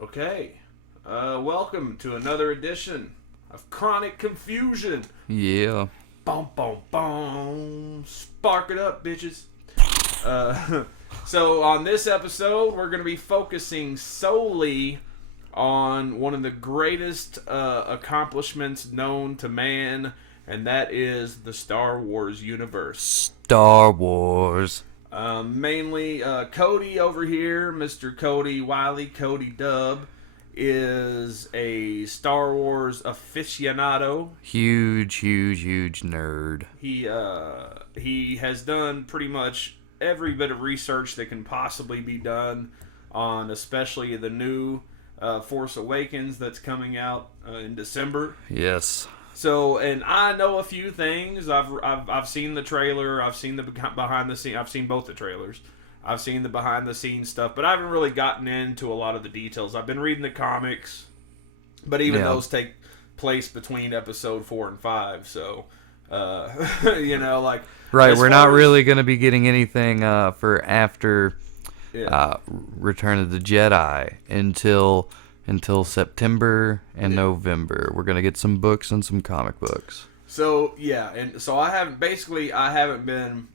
Okay, welcome to another edition of ChronicConfusion. Yeah. Boom, boom, boom. Spark it up, bitches. So on this episode, we're going to be focusing solely on one of the greatest accomplishments known to man, and that is the Star Wars universe. Star Wars. Mainly, Cody over here, Mr. Cody Wiley, Cody Dub, is a Star Wars aficionado. Huge nerd. He has done pretty much every bit of research that can possibly be done on especially the new Force Awakens that's coming out in December. Yes. So, and I know a few things. I've seen the trailer. I've seen the behind the scene. I've seen both the trailers. I've seen the behind the scenes stuff, but I haven't really gotten into a lot of the details. I've been reading the comics, but even those take place between episode 4 and 5. So, like right. We're not really going to be getting anything for after Return of the Jedi until September and November. We're going to get some books and some comic books. So, yeah, and so I haven't been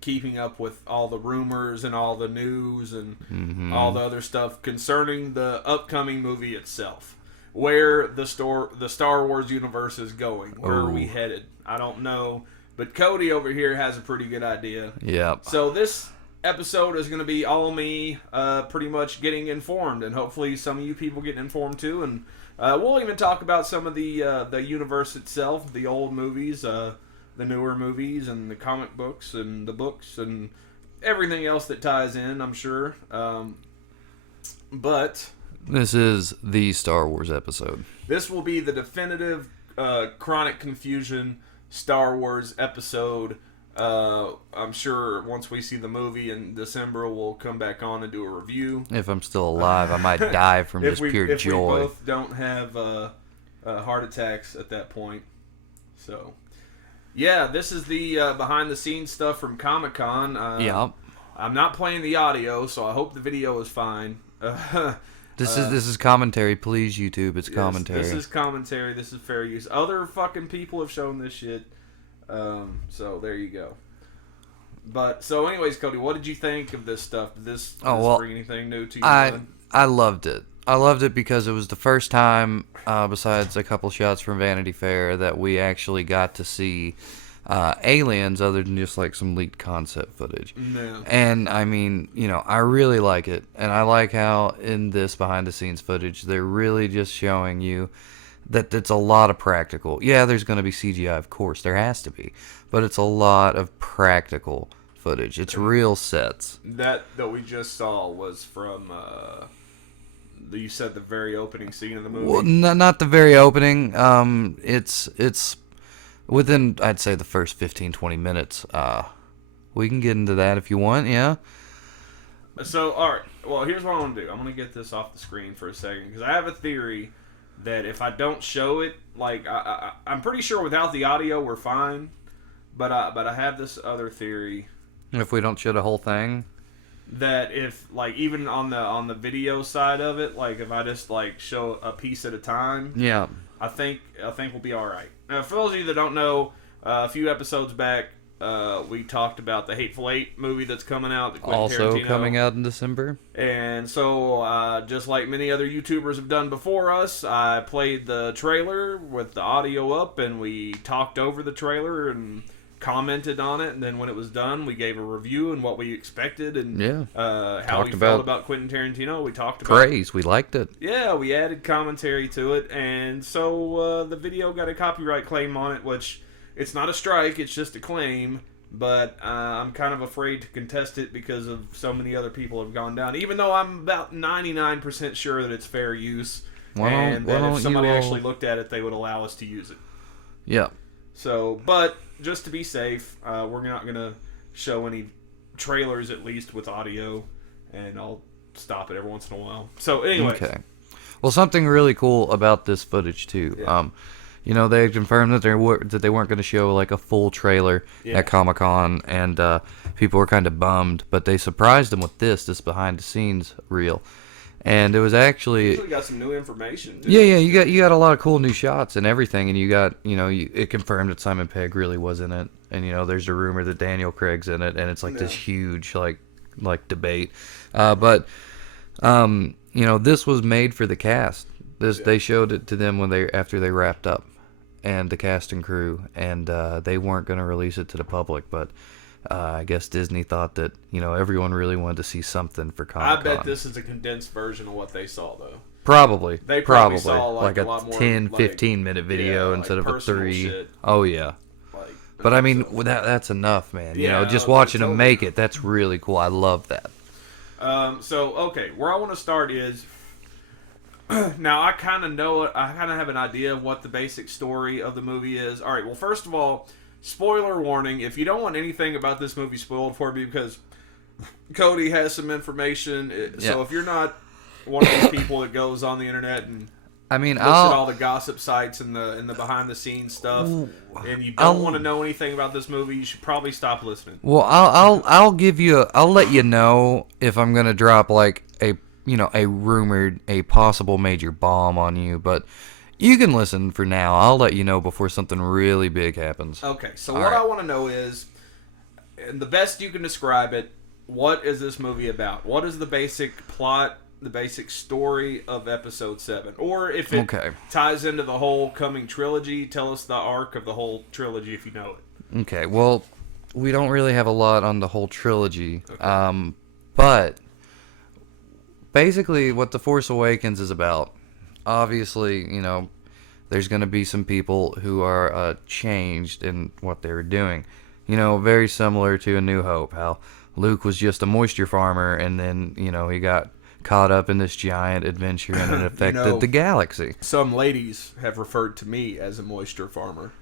keeping up with all the rumors and all the news and all the other stuff concerning the upcoming movie itself. Where the Star Wars universe is going. Where are we headed? I don't know. But Cody over here has a pretty good idea. Yep. So this episode is going to be all me pretty much getting informed, and hopefully some of you people getting informed too, and we'll even talk about some of the universe itself, the old movies, the newer movies, and the comic books and the books and everything else that ties in, I'm sure. But this is the Star Wars episode. This will be the definitive ChronicConfusion Star Wars episode. I'm sure once we see the movie in December, we'll come back on and do a review. If I'm still alive, I might die from just pure joy. If we both don't have heart attacks at that point. So, yeah, this is the behind-the-scenes stuff from Comic-Con. Yep. I'm not playing the audio, so I hope the video is fine. This is commentary. Please, YouTube, it's commentary. This is commentary. This is fair use. Other fucking people have shown this shit. So there you go. But so, anyways, Cody, what did you think of this stuff? Did this bring anything new to you? I loved it. I loved it because it was the first time, besides a couple shots from Vanity Fair, that we actually got to see aliens other than just like some leaked concept footage. Yeah. And I mean, I really like it, and I like how in this behind the scenes footage they're really just showing you that it's a lot of practical. Yeah, there's going to be CGI, of course. There has to be. But it's a lot of practical footage. It's real sets. That we just saw was from, you said the very opening scene of the movie? Well, not the very opening. It's within, I'd say, the first 15, 20 minutes. We can get into that if you want, yeah. So, alright. Well, here's what I'm going to do. I'm going to get this off the screen for a second, because I have a theory that if I don't show it, like I'm pretty sure without the audio we're fine, but I have this other theory. If we don't show the whole thing, that if like even on the video side of it, like if I just like show a piece at a time, yeah, I think we'll be all right. Now, for those of you that don't know, a few episodes back, we talked about the Hateful Eight movie that's coming out. The Quentin also Tarantino. Coming out in December. And so, just like many other YouTubers have done before us, I played the trailer with the audio up, and we talked over the trailer and commented on it. And then when it was done, we gave a review and what we expected and how we felt about Quentin Tarantino. We talked about praise. We liked it. Yeah, we added commentary to it, and so the video got a copyright claim on it, which it's not a strike, it's just a claim. But I'm kind of afraid to contest it because of so many other people have gone down. Even though I'm about 99% sure that it's fair use, and that if somebody actually looked at it, they would allow us to use it. Yeah. So, but just to be safe, we're not going to show any trailers, at least with audio, and I'll stop it every once in a while. So, anyway. Okay. Well, something really cool about this footage too. Yeah. They confirmed that they weren't going to show like a full trailer at Comic-Con, and people were kind of bummed. But they surprised them with this behind the scenes reel. And it was actually got some new information. Too. Yeah, you got a lot of cool new shots and everything, and you got it confirmed that Simon Pegg really was in it, and there's a rumor that Daniel Craig's in it, and it's like this huge like debate, but this was made for the cast. They showed it to them after they wrapped up, and the cast and crew, and they weren't going to release it to the public, but I guess Disney thought that everyone really wanted to see something for ChronicCon. I bet this is a condensed version of what they saw, though. Probably. They probably saw like a a lot more, 10-15 minute video instead of a 3. Shit. Oh yeah. But I mean, that's enough, man. Just watching them make it, that's really cool. I love that. So okay, where I want to start is now I kind of know it. I kind of have an idea of what the basic story of the movie is. All right. Well, first of all, spoiler warning: if you don't want anything about this movie spoiled for me, because Cody has some information. So if you're not one of these people that goes on the internet and looks at all the gossip sites and the behind the scenes stuff, and you don't want to know anything about this movie, you should probably stop listening. Well, I'll let you know if I'm gonna drop like a possible major bomb on you, but you can listen for now. I'll let you know before something really big happens. Okay, so what I want to know is, and the best you can describe it, what is this movie about? What is the basic plot, the basic story of Episode 7? Or if it ties into the whole coming trilogy, tell us the arc of the whole trilogy if you know it. Okay, well, we don't really have a lot on the whole trilogy, but basically what The Force Awakens is about, obviously, there's going to be some people who are changed in what they were doing. Very similar to A New Hope, how Luke was just a moisture farmer, and then, he got caught up in this giant adventure and it affected the galaxy. Some ladies have referred to me as a moisture farmer.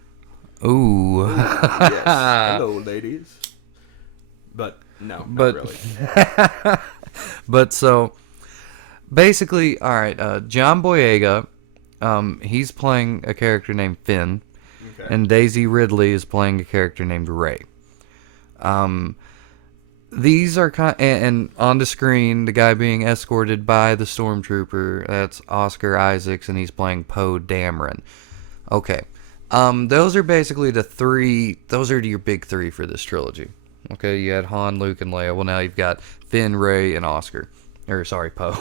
Ooh. Yes. Hello, ladies. But, no, not really. But so, basically, all right, John Boyega, he's playing a character named Finn, and Daisy Ridley is playing a character named Rey. These are and on the screen, the guy being escorted by the stormtrooper, that's Oscar Isaacs, and he's playing Poe Dameron. Okay, those are basically those are your big 3 for this trilogy. Okay, you had Han, Luke, and Leia. Well, now you've got Finn, Rey, and Oscar. Or, sorry, Poe.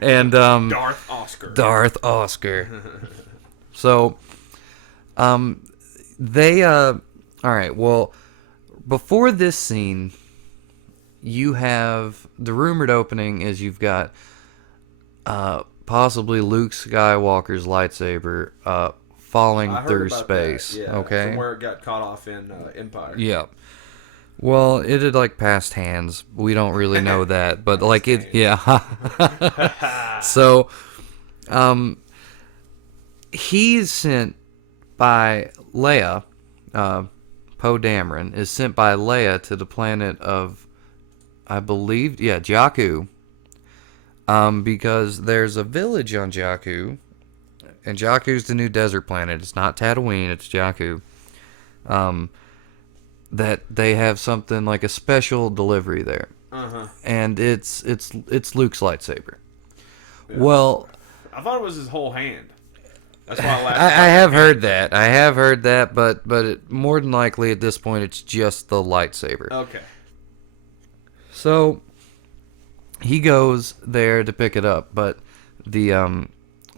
And, Darth Oscar. So, alright, well, before this scene, you have, the rumored opening is you've got, possibly Luke Skywalker's lightsaber, falling through space. Yeah, okay? From where it got caught off in Empire. Yeah. Well, it had, passed hands. We don't really know that, but, So, he's sent by Leia, Poe Dameron, is sent by Leia to the planet of, I believe, Jakku, because there's a village on Jakku, and Jakku's the new desert planet. It's not Tatooine, it's Jakku. That they have something like a special delivery there, and it's Luke's lightsaber. Yeah. Well, I thought it was his whole hand. That's why I have heard that. I have heard that, but more than likely at this point it's just the lightsaber. Okay. So he goes there to pick it up, but the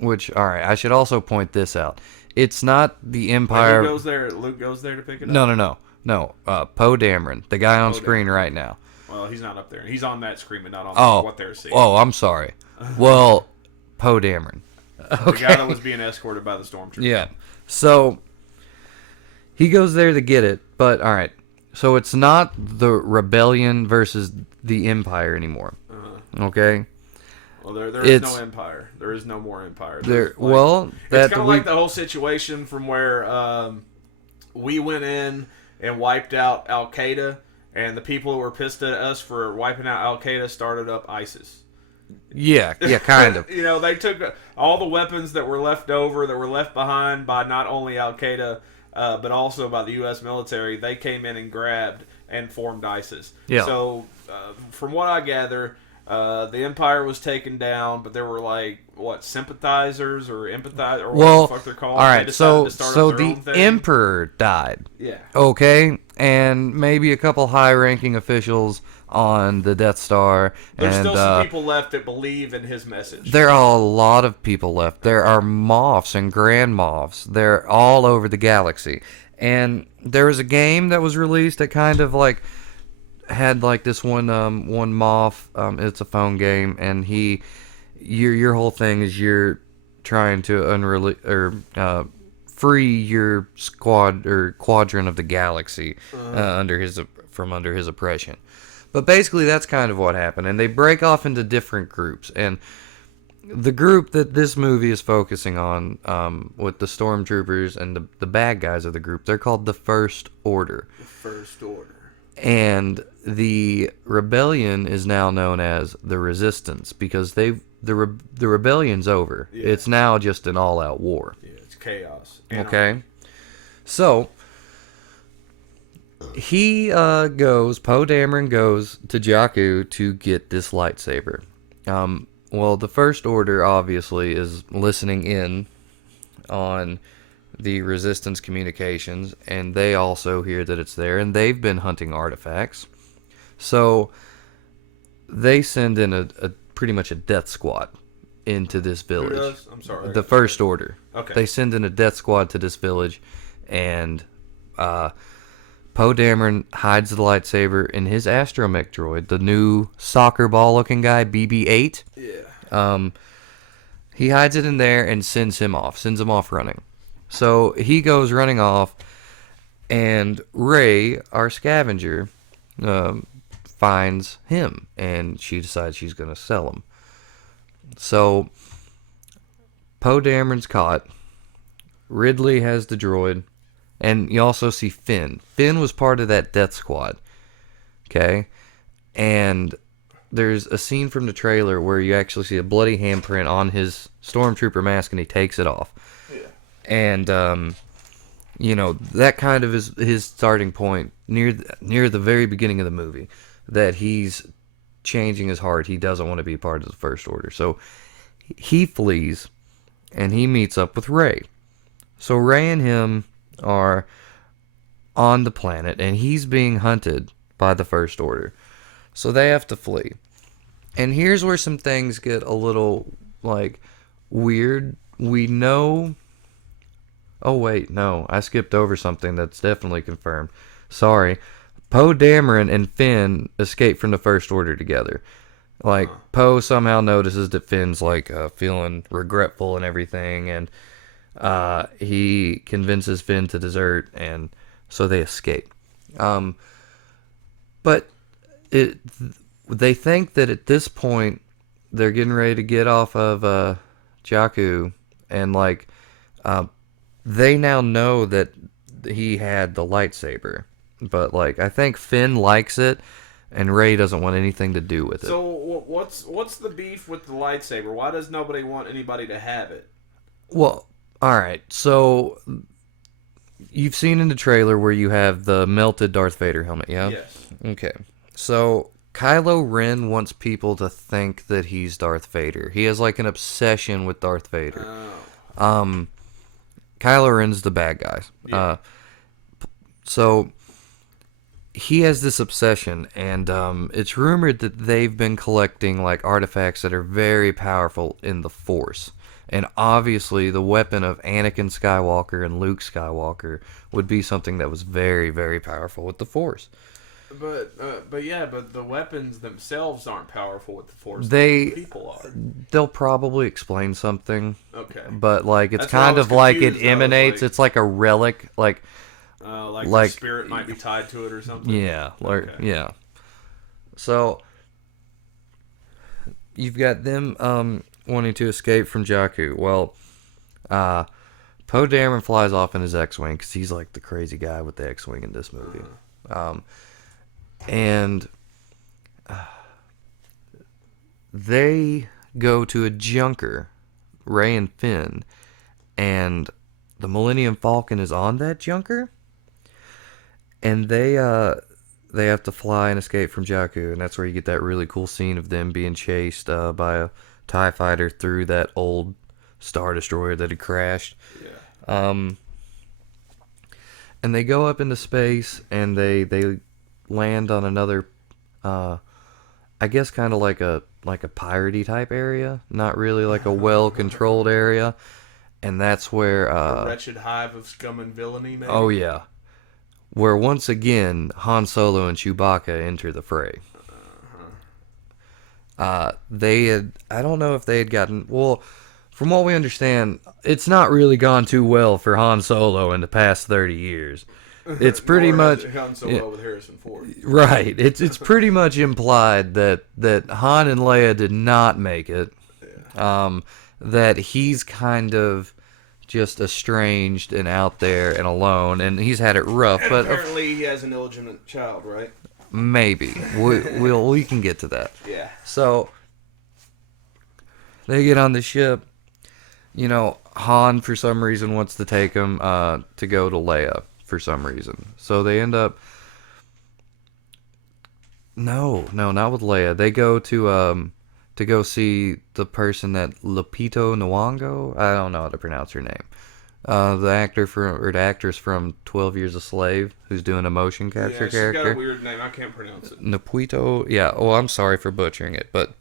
which all right, I should also point this out. It's not the Empire. Luke goes there to pick it up. No, Poe Dameron, the guy on screen right now. Well, he's not up there. He's on that screen, but not on what they're seeing. Oh, I'm sorry. Well, Poe Dameron. Okay. The guy that was being escorted by the stormtrooper. Yeah. So, he goes there to get it, but, alright. So, it's not the rebellion versus the Empire anymore. Okay? Well, there is no Empire. There is no more Empire. It's kind of like the whole situation from where we went in and wiped out Al-Qaeda, and the people who were pissed at us for wiping out Al-Qaeda started up ISIS. Yeah, kind of. They took all the weapons that were left over, that were left behind by not only Al-Qaeda, but also by the U.S. military. They came in and grabbed and formed ISIS. Yeah. So, from what I gather, The Empire was taken down, but there were like sympathizers or empathize or Well, what the fuck they're called. all They right. decided to So start up their the own thing. Emperor died. Yeah. Okay, and maybe a couple high-ranking officials on the Death Star. There's and, still some people left that believe in his message. There are a lot of people left. There are Moffs and Grand Moffs. They're all over the galaxy. And there was a game that was released that kind of like had like this one Moff. It's a phone game, and your whole thing is you're trying to free your squad or quadrant of the galaxy under his oppression. But basically, that's kind of what happened, and they break off into different groups. And the group that this movie is focusing on, with the stormtroopers and the bad guys of the group, they're called the First Order. The First Order. And the rebellion is now known as the Resistance because the rebellion's over. Yeah. It's now just an all-out war. Yeah, it's chaos. Okay, so Poe Dameron goes to Jakku to get this lightsaber. Well, the First Order obviously is listening in on the Resistance communications, and they also hear that it's there, and they've been hunting artifacts. So they send in a pretty much a death squad into this village. Who does? I'm sorry. The First Order. Okay. They send in a death squad to this village, and Poe Dameron hides the lightsaber in his astromech droid, the new soccer ball looking guy, BB-8. Yeah. He hides it in there and sends him off running. So he goes running off, and Rey, our scavenger, finds him, and she decides she's going to sell him. So Poe Dameron's caught. Ridley has the droid, and you also see Finn. Finn was part of that death squad. Okay? And there's a scene from the trailer where you actually see a bloody handprint on his stormtrooper mask, and he takes it off. Yeah. And that kind of is his starting point near the very beginning of the movie, that he's changing his heart. He doesn't want to be part of the First Order. So he flees, and he meets up with Rey. So Rey and him are on the planet, and he's being hunted by the First Order. So they have to flee. And here's where some things get a little, weird. We know... Oh, wait, no. I skipped over something that's definitely confirmed. Sorry. Poe Dameron and Finn escape from the First Order together. Poe somehow notices that Finn's, feeling regretful and everything, and he convinces Finn to desert, and so they escape. But they think that at this point, they're getting ready to get off of Jakku, and, they now know that he had the lightsaber. But, I think Finn likes it, and Rey doesn't want anything to do with it. So, what's the beef with the lightsaber? Why does nobody want anybody to have it? Well, alright, so you've seen in the trailer where you have the melted Darth Vader helmet, yeah? Yes. Okay. So, Kylo Ren wants people to think that he's Darth Vader. He has, an obsession with Darth Vader. Oh. Kylo Ren's the bad guy. Yeah. So he has this obsession, and it's rumored that they've been collecting artifacts that are very powerful in the Force. And obviously the weapon of Anakin Skywalker and Luke Skywalker would be something that was very, very powerful with the Force. But the weapons themselves aren't powerful with the Force. People are. They'll probably explain something. Okay. But it's That's kind of confused, it emanates. It's like a relic. The spirit might be tied to it or something. Yeah. Okay. Yeah. So you've got them wanting to escape from Jakku. Well, Poe Dameron flies off in his X-wing because he's the crazy guy with the X-wing in this movie. And they go to a junker, Rey and Finn, and the Millennium Falcon is on that junker, and they they have to fly and escape from Jakku, and that's where you get that really cool scene of them being chased by a TIE fighter through that old Star Destroyer that had crashed. Yeah. And they go up into space, and they land on another, I guess kind of like a piratey type area, not really like a well-controlled area. And that's where... a wretched hive of scum and villainy, maybe? Oh, yeah. Where once again, Han Solo and Chewbacca enter the fray. They had... I don't know if they had gotten... Well, from what we understand, it's not really gone too well for Han Solo in the past 30 years. It's pretty much... Han Solo with Harrison Ford. Right. It's pretty much implied that Han and Leia did not make it. Yeah. That he's kind of just estranged and out there and alone, and he's had it rough. And but apparently he has an illegitimate child, right? Maybe we can get to that. Yeah. So they get on the ship. You know, Han for some reason wants to take him to go to Leia for some reason. So they end up. No, not with Leia. They go to go see the person that Lupita Nyong'o. I don't know how to pronounce her name. The actress from 12 Years a Slave, who's doing a motion capture character. She's got a weird name. I can't pronounce it. Napito. Yeah. Oh, I'm sorry for butchering it, but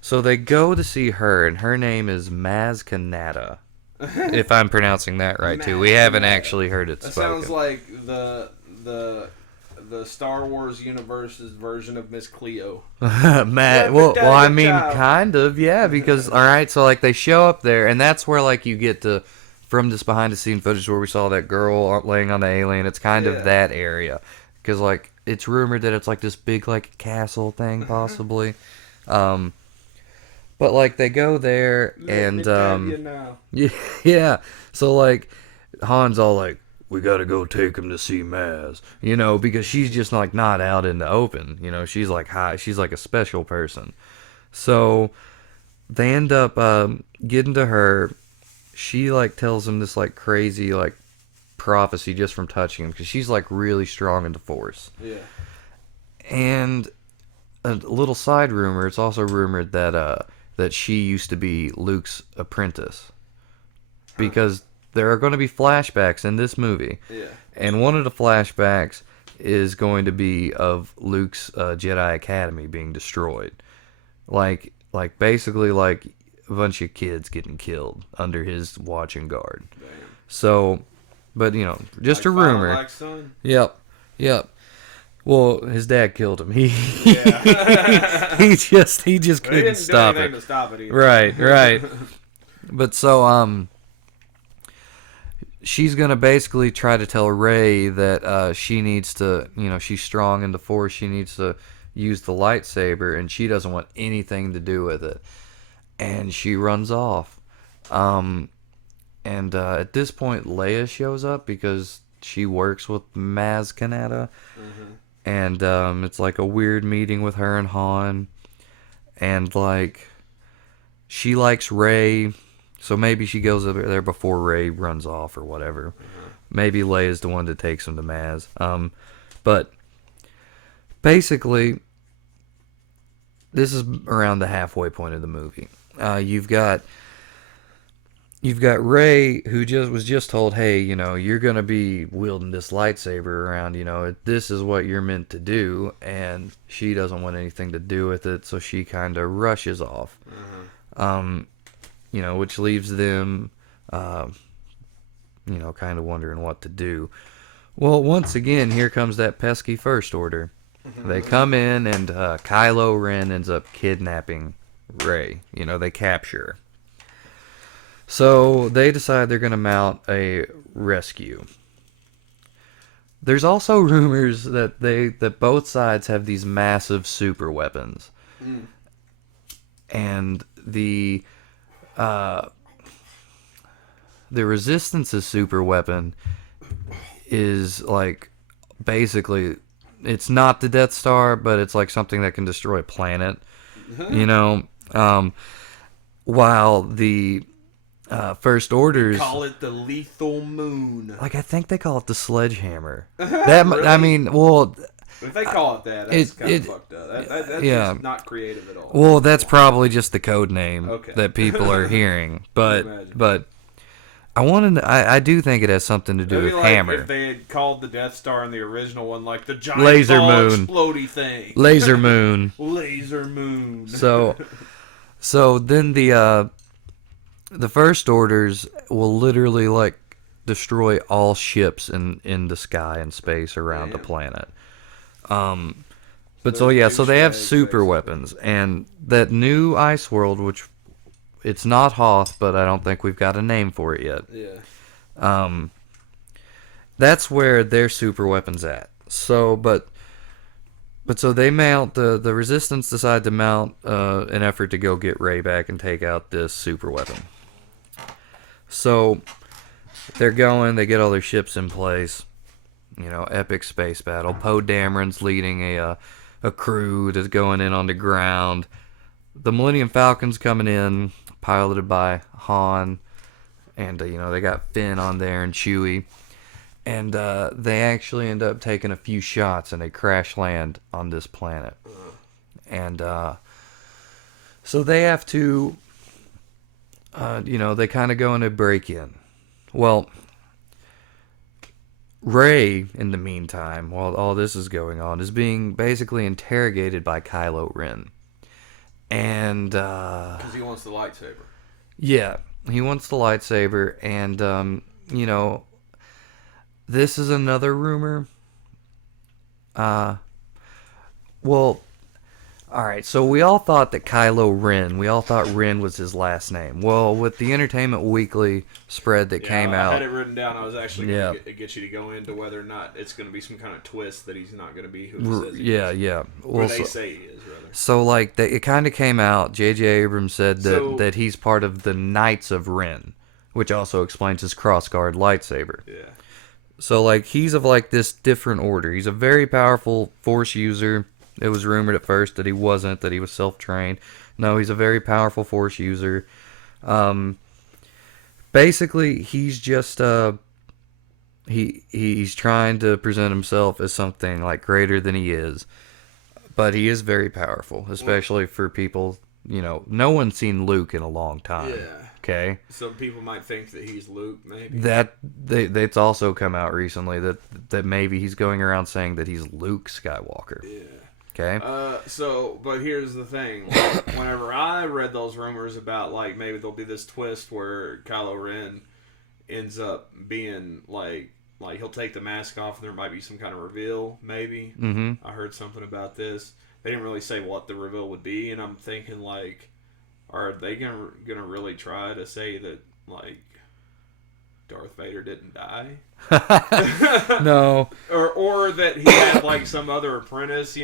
so they go to see her, and her name is Maz Kanata. If I'm pronouncing that right too. We haven't actually heard it spoken. That sounds like the Star Wars universe's version of Miss Cleo. Matt, well, I mean, kind of, yeah, because, all right, so, like, they show up there, and that's where, like, you get to, from this behind-the-scene footage where we saw that girl laying on the alien, it's kind of that area, because, like, it's rumored that it's, like, this big, like, castle thing, possibly, but, like, they go there, and, yeah, so, like, Han's all, like, we gotta go take him to see Maz, you know, because she's just like not out in the open, you know, she's like high, she's like a special person. So they end up getting to her. She like tells him this like crazy like prophecy just from touching him, because she's like really strong in the Force. Yeah. And a little side rumor, it's also rumored that that she used to be Luke's apprentice, because there are going to be flashbacks in this movie. Yeah. And one of the flashbacks is going to be of Luke's Jedi Academy being destroyed. Like basically like a bunch of kids getting killed under his watch and guard. Damn. So, but you know, just like a rumor. Like son? Yep. Well, his dad killed him. He just couldn't stop it. To stop it either. Right. But so she's going to basically try to tell Rey that she needs to, you know, she's strong in the Force. She needs to use the lightsaber, and she doesn't want anything to do with it. And she runs off. And at this point, Leia shows up because she works with Maz Kanata. Mm-hmm. And it's like a weird meeting with her and Han. And, like, she likes Rey. So maybe she goes over there before Rey runs off or whatever. Mm-hmm. Maybe Leia's the one that takes him to Maz. But basically, this is around the halfway point of the movie. You've got Rey, who was just told, hey, you know, you're gonna be wielding this lightsaber around. You know, this is what you're meant to do, and she doesn't want anything to do with it, so she kind of rushes off. Mm-hmm. You know, which leaves them, you know, kind of wondering what to do. Well, once again, here comes that pesky First Order. They come in, and Kylo Ren ends up kidnapping Rey. You know, they capture her. So they decide they're going to mount a rescue. There's also rumors that both sides have these massive super weapons. Mm. And the Resistance's super weapon is like basically, it's not the Death Star, but it's like something that can destroy a planet. You know, while the First Orders. Call it the Lethal Moon. Like, I think they call it the Sledgehammer. Really? I mean, well... If they call it that, that's kind of fucked up. That's just not creative at all. Well, that's probably just the code name that people are hearing. But I do think it has something to do with Hammer. If they had called the Death Star in the original one, like the giant Laser ball moon, explodey thing, Laser Moon, Laser Moon. So then the First Orders will literally like destroy all ships in the sky and space around the planet. So they have super weapons, and that new ice world, which it's not Hoth, but I don't think we've got a name for it yet. Yeah. That's where their super weapons at. So, but so they mount the Resistance decide to mount an effort to go get Rey back and take out this super weapon. So they're going, they get all their ships in place. You know, epic space battle. Poe Dameron's leading a crew that's going in on the ground. The Millennium Falcon's coming in, piloted by Han, and they got Finn on there and Chewie, and they actually end up taking a few shots and they crash land on this planet, and so they have to, they kind of go in a break-in. Well, Rey, in the meantime, while all this is going on, is being basically interrogated by Kylo Ren. And, because he wants the lightsaber. Yeah, he wants the lightsaber, and, this is another rumor. Alright, so we all thought that we all thought Ren was his last name. Well, with the Entertainment Weekly spread that came out... I had it written down. I was actually going to get you to go into whether or not it's going to be some kind of twist that he's not going to be who he says he is. Yeah. Or they say he is, rather. So, like, it kind of came out, J.J. Abrams said that he's part of the Knights of Ren, which also explains his crossguard lightsaber. Yeah. So, like, he's of, like, this different order. He's a very powerful Force user. It was rumored at first that he wasn't, that he was self-trained. No, he's a very powerful Force user. Basically, he's just he's trying to present himself as something like greater than he is. But he is very powerful, especially for people, no one's seen Luke in a long time. Yeah. Okay? Some people might think that he's Luke, maybe. It's also come out recently that maybe he's going around saying that he's Luke Skywalker. Yeah. Okay. But here's the thing. Whenever I read those rumors about, like, maybe there'll be this twist where Kylo Ren ends up being, like he'll take the mask off and there might be some kind of reveal, maybe. Mm-hmm. I heard something about this. They didn't really say what the reveal would be, and I'm thinking, like, are they gonna really try to say that, like, Darth Vader didn't die? No. Or that he had, like, some other apprentice,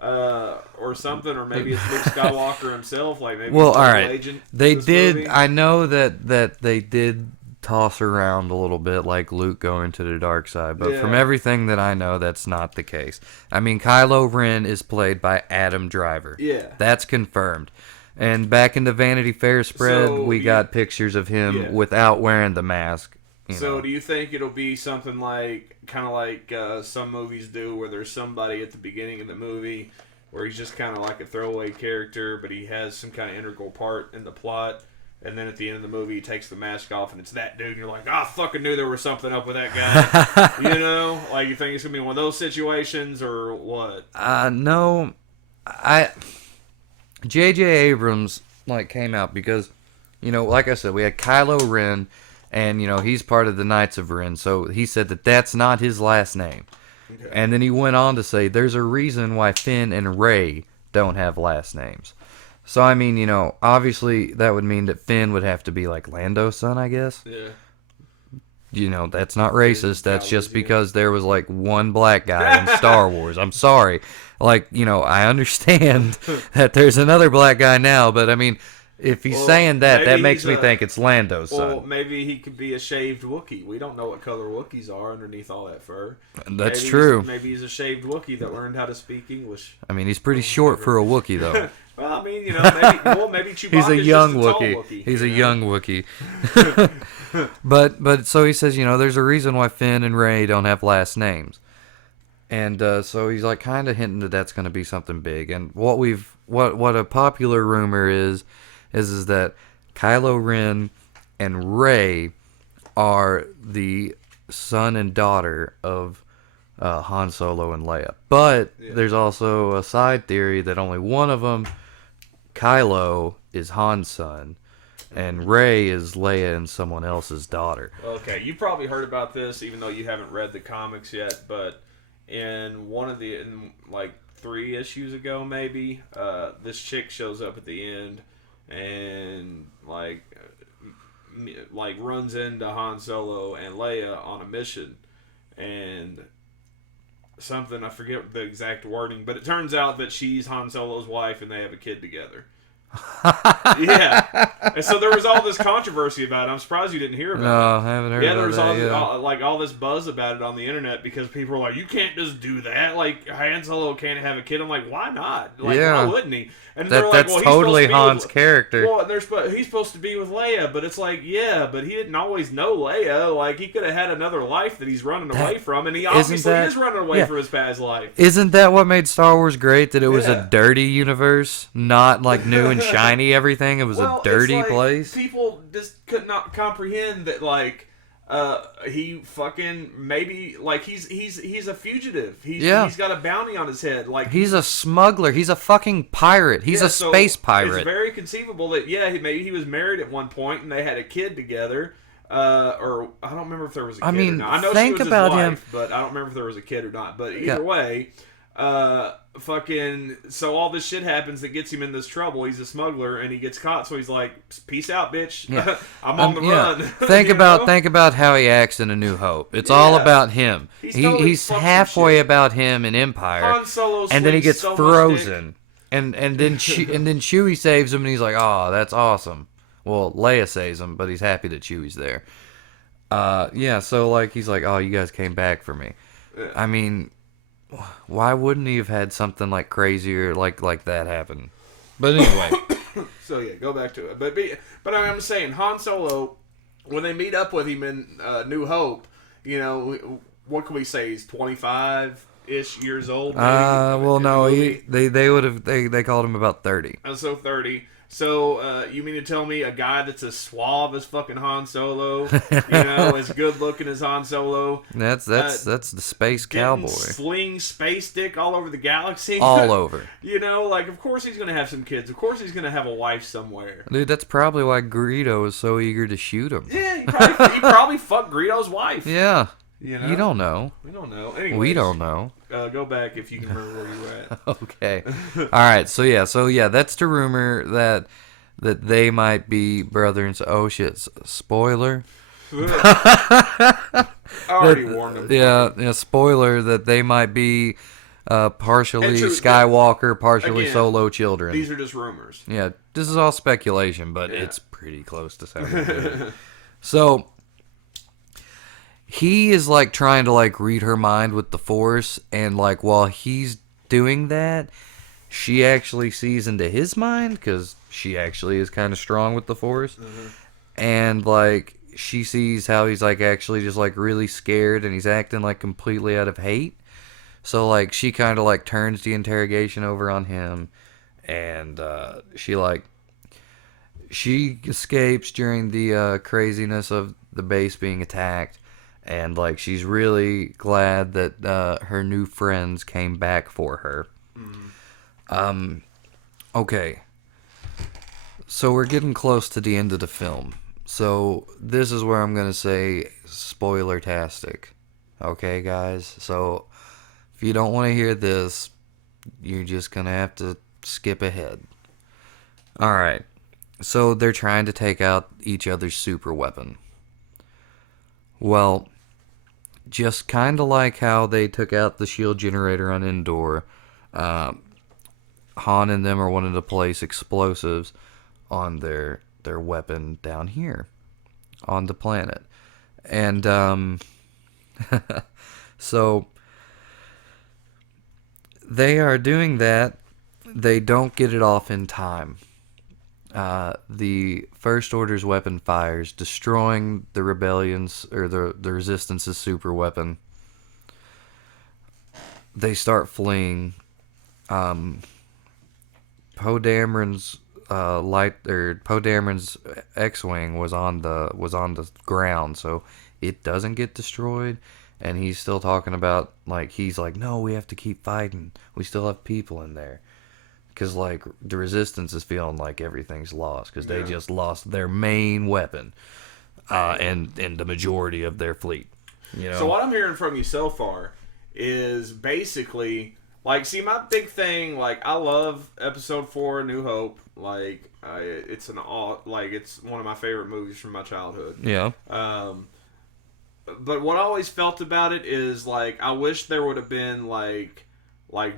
or something, or maybe it's Luke Skywalker himself, like maybe well, he's all right. agent. They did. Movie. I know that they did toss around a little bit, like Luke going to the dark side, but from everything that I know, that's not the case. I mean, Kylo Ren is played by Adam Driver. Yeah, that's confirmed. And back in the Vanity Fair spread, we got pictures of him without wearing the mask. So do you think it'll be something like, kind of like some movies do, where there's somebody at the beginning of the movie where he's just kind of like a throwaway character, but he has some kind of integral part in the plot, and then at the end of the movie he takes the mask off and it's that dude, and you're like, I fucking knew there was something up with that guy. Like, you think it's going to be one of those situations, or what? No. J.J. Abrams, like, came out because, like I said, we had Kylo Ren, and, he's part of the Knights of Ren, so he said that that's not his last name. Okay. And then he went on to say, there's a reason why Finn and Rey don't have last names. So, I mean, obviously that would mean that Finn would have to be, like, Lando's son, I guess. Yeah. That's not racist. That's just because there was, like, one black guy in Star Wars. I'm sorry. Like, I understand that there's another black guy now, but, I mean, if he's saying that makes me think it's Lando's son. Well, maybe he could be a shaved Wookiee. We don't know what color Wookiees are underneath all that fur. That's true. Maybe he's a shaved Wookiee that learned how to speak English. I mean, he's pretty short for a Wookiee, though. Well, I mean, You know, maybe Chewbacca's He's a young just a tall Wookiee. He's a know? young Wookiee. But so he says, there's a reason why Finn and Rey don't have last names. And so he's like kind of hinting that that's going to be something big. And what a popular rumor is that Kylo Ren and Rey are the son and daughter of Han Solo and Leia. But there's also a side theory that only one of them, Kylo, is Han's son, and Rey is Leia and someone else's daughter. Okay, you probably heard about this, even though you haven't read the comics yet. But in like 3 issues ago, maybe this chick shows up at the end and like runs into Han Solo and Leia on a mission, and something, I forget the exact wording, but it turns out that she's Han Solo's wife and they have a kid together. Yeah, and so there was all this controversy about it. I'm surprised you didn't hear about it. No, I haven't heard about there was that. all this buzz about it on the internet because people were like, "You can't just do that. Like Han Solo can't have a kid." I'm like, "Why not? Like, why wouldn't he?" And that's totally Han's character. Well, he's supposed to be with Leia, but it's like, yeah, but he didn't always know Leia. Like, he could have had another life that he's running away from, and he obviously is running away from his past life. Isn't that what made Star Wars great? That it was a dirty universe, not like new and shiny everything. It was a dirty place. People just could not comprehend that, like, he fucking maybe like he's a fugitive. He's got a bounty on his head. Like, he's a smuggler. He's a fucking pirate. He's a space pirate. It's very conceivable that maybe he was married at one point and they had a kid together. Or I don't remember if there was a kid or not. I know think she was about his wife, him, but I don't remember if there was a kid or not. But either way, so all this shit happens that gets him in this trouble. He's a smuggler and he gets caught, so he's like, "Peace out, bitch. Yeah. I'm on the run." Think about how he acts in A New Hope. It's all about him. He's halfway about him in Empire. Han Solo and then he gets frozen. And then Chewie saves him and he's like, "Oh, that's awesome." Well, Leia saves him, but he's happy that Chewie's there. So like he's like, "Oh, you guys came back for me." Yeah. I mean, why wouldn't he have had something like crazier like that happen? But anyway. So yeah, go back to it. But I'm saying Han Solo, when they meet up with him in New Hope, what can we say? He's 25-ish years old. Maybe, well, no, they called him about 30. So 30. So, you mean to tell me a guy that's as suave as fucking Han Solo, as good looking as Han Solo? That's the space cowboy. Sling space dick all over the galaxy. All over. Of course he's going to have some kids. Of course he's going to have a wife somewhere. Dude, that's probably why Greedo is so eager to shoot him. Yeah, he probably fucked Greedo's wife. Yeah. You don't know. We don't know. Anyways, we don't know. Go back if you can remember where you were at. Okay. All right. So yeah, that's the rumor that they might be brother and oh shit, spoiler. I already warned them. Yeah, spoiler that they might be partially Skywalker, partially Solo children. These are just rumors. Yeah, this is all speculation, but it's pretty close to sounding good. So he is like trying to like read her mind with the Force, and like while he's doing that, she actually sees into his mind because she actually is kind of strong with the Force, and like she sees how he's like actually just like really scared and he's acting like completely out of hate. So like she kind of like turns the interrogation over on him, and she escapes during the craziness of the base being attacked. And, like, she's really glad that her new friends came back for her. Okay. So we're getting close to the end of the film. So this is where I'm going to say spoiler-tastic. Okay, guys? So if you don't want to hear this, you're just going to have to skip ahead. Alright. So they're trying to take out each other's super weapon. Well, just kind of like how they took out the shield generator on Endor, Han and them are wanting to place explosives on their weapon down here on the planet. And so they are doing that. they don't get it off in time. The First Order's weapon fires, destroying the Rebellion's or the Resistance's super weapon. They start fleeing. Poe Dameron's Poe Dameron's X-wing was on the ground, so it doesn't get destroyed. And he's still talking about, like, he's like, no, we have to keep fighting. We still have people in there. Because, like, the Resistance is feeling like everything's lost. Because they just lost their main weapon. And the majority of their fleet. You know? So what I'm hearing from you so far is basically, like, see, my big thing, like, I love Episode 4, New Hope. Like, it's one of my favorite movies from my childhood. Yeah. But what I always felt about it is, like, I wish there would have been, like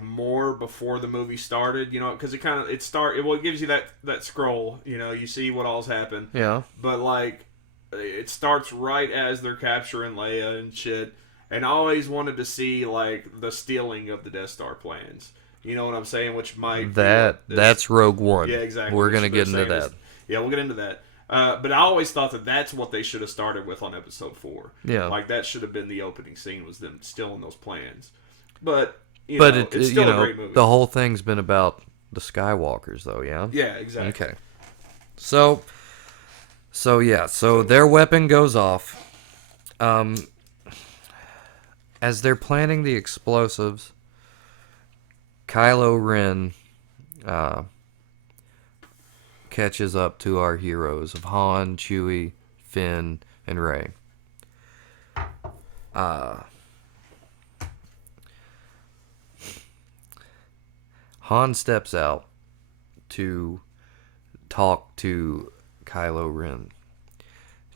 more before the movie started, you know, because it gives you that scroll, you know, you see what all's happened. Yeah. But, like, it starts right as they're capturing Leia and shit, and I always wanted to see, like, the stealing of the Death Star plans. You know what I'm saying? Which might that's Rogue One. Yeah, exactly. We're gonna get into that. Yeah, we'll get into that. But I always thought that's what they should have started with on Episode 4. Yeah. Like, that should have been the opening scene, was them stealing those plans. But, it's still a great movie. The whole thing's been about the Skywalkers, though, yeah? Yeah, exactly. Okay. So their weapon goes off. As they're planning the explosives, Kylo Ren catches up to our heroes of Han, Chewie, Finn, and Rey. Han steps out to talk to Kylo Ren.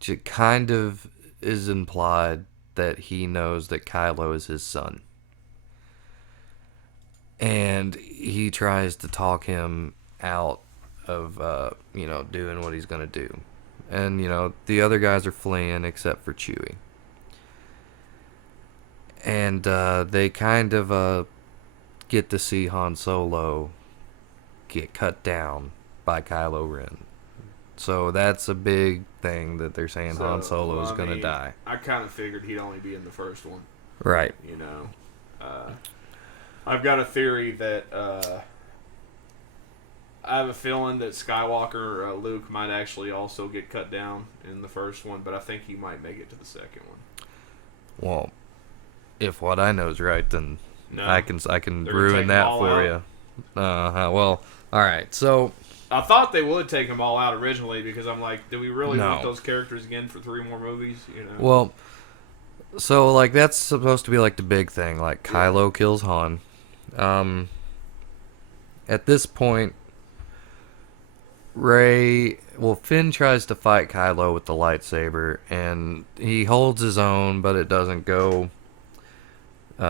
It kind of is implied that he knows that Kylo is his son. And he tries to talk him out of, doing what he's going to do. And, the other guys are fleeing except for Chewie. And they kind of get to see Han Solo get cut down by Kylo Ren. So that's a big thing that they're saying Han Solo is going to die. I kind of figured he'd only be in the first one. Right. I've got a theory that I have a feeling that Skywalker, Luke, might actually also get cut down in the first one, but I think he might make it to the second one. Well, if what I know is right, then no, I can ruin that for you. Well, all right. So I thought they would take them all out originally because I'm like, do we really want those characters again for 3 more movies? Well, so like that's supposed to be like the big thing. Like Kylo kills Han. At this point, Finn tries to fight Kylo with the lightsaber, and he holds his own, but it doesn't go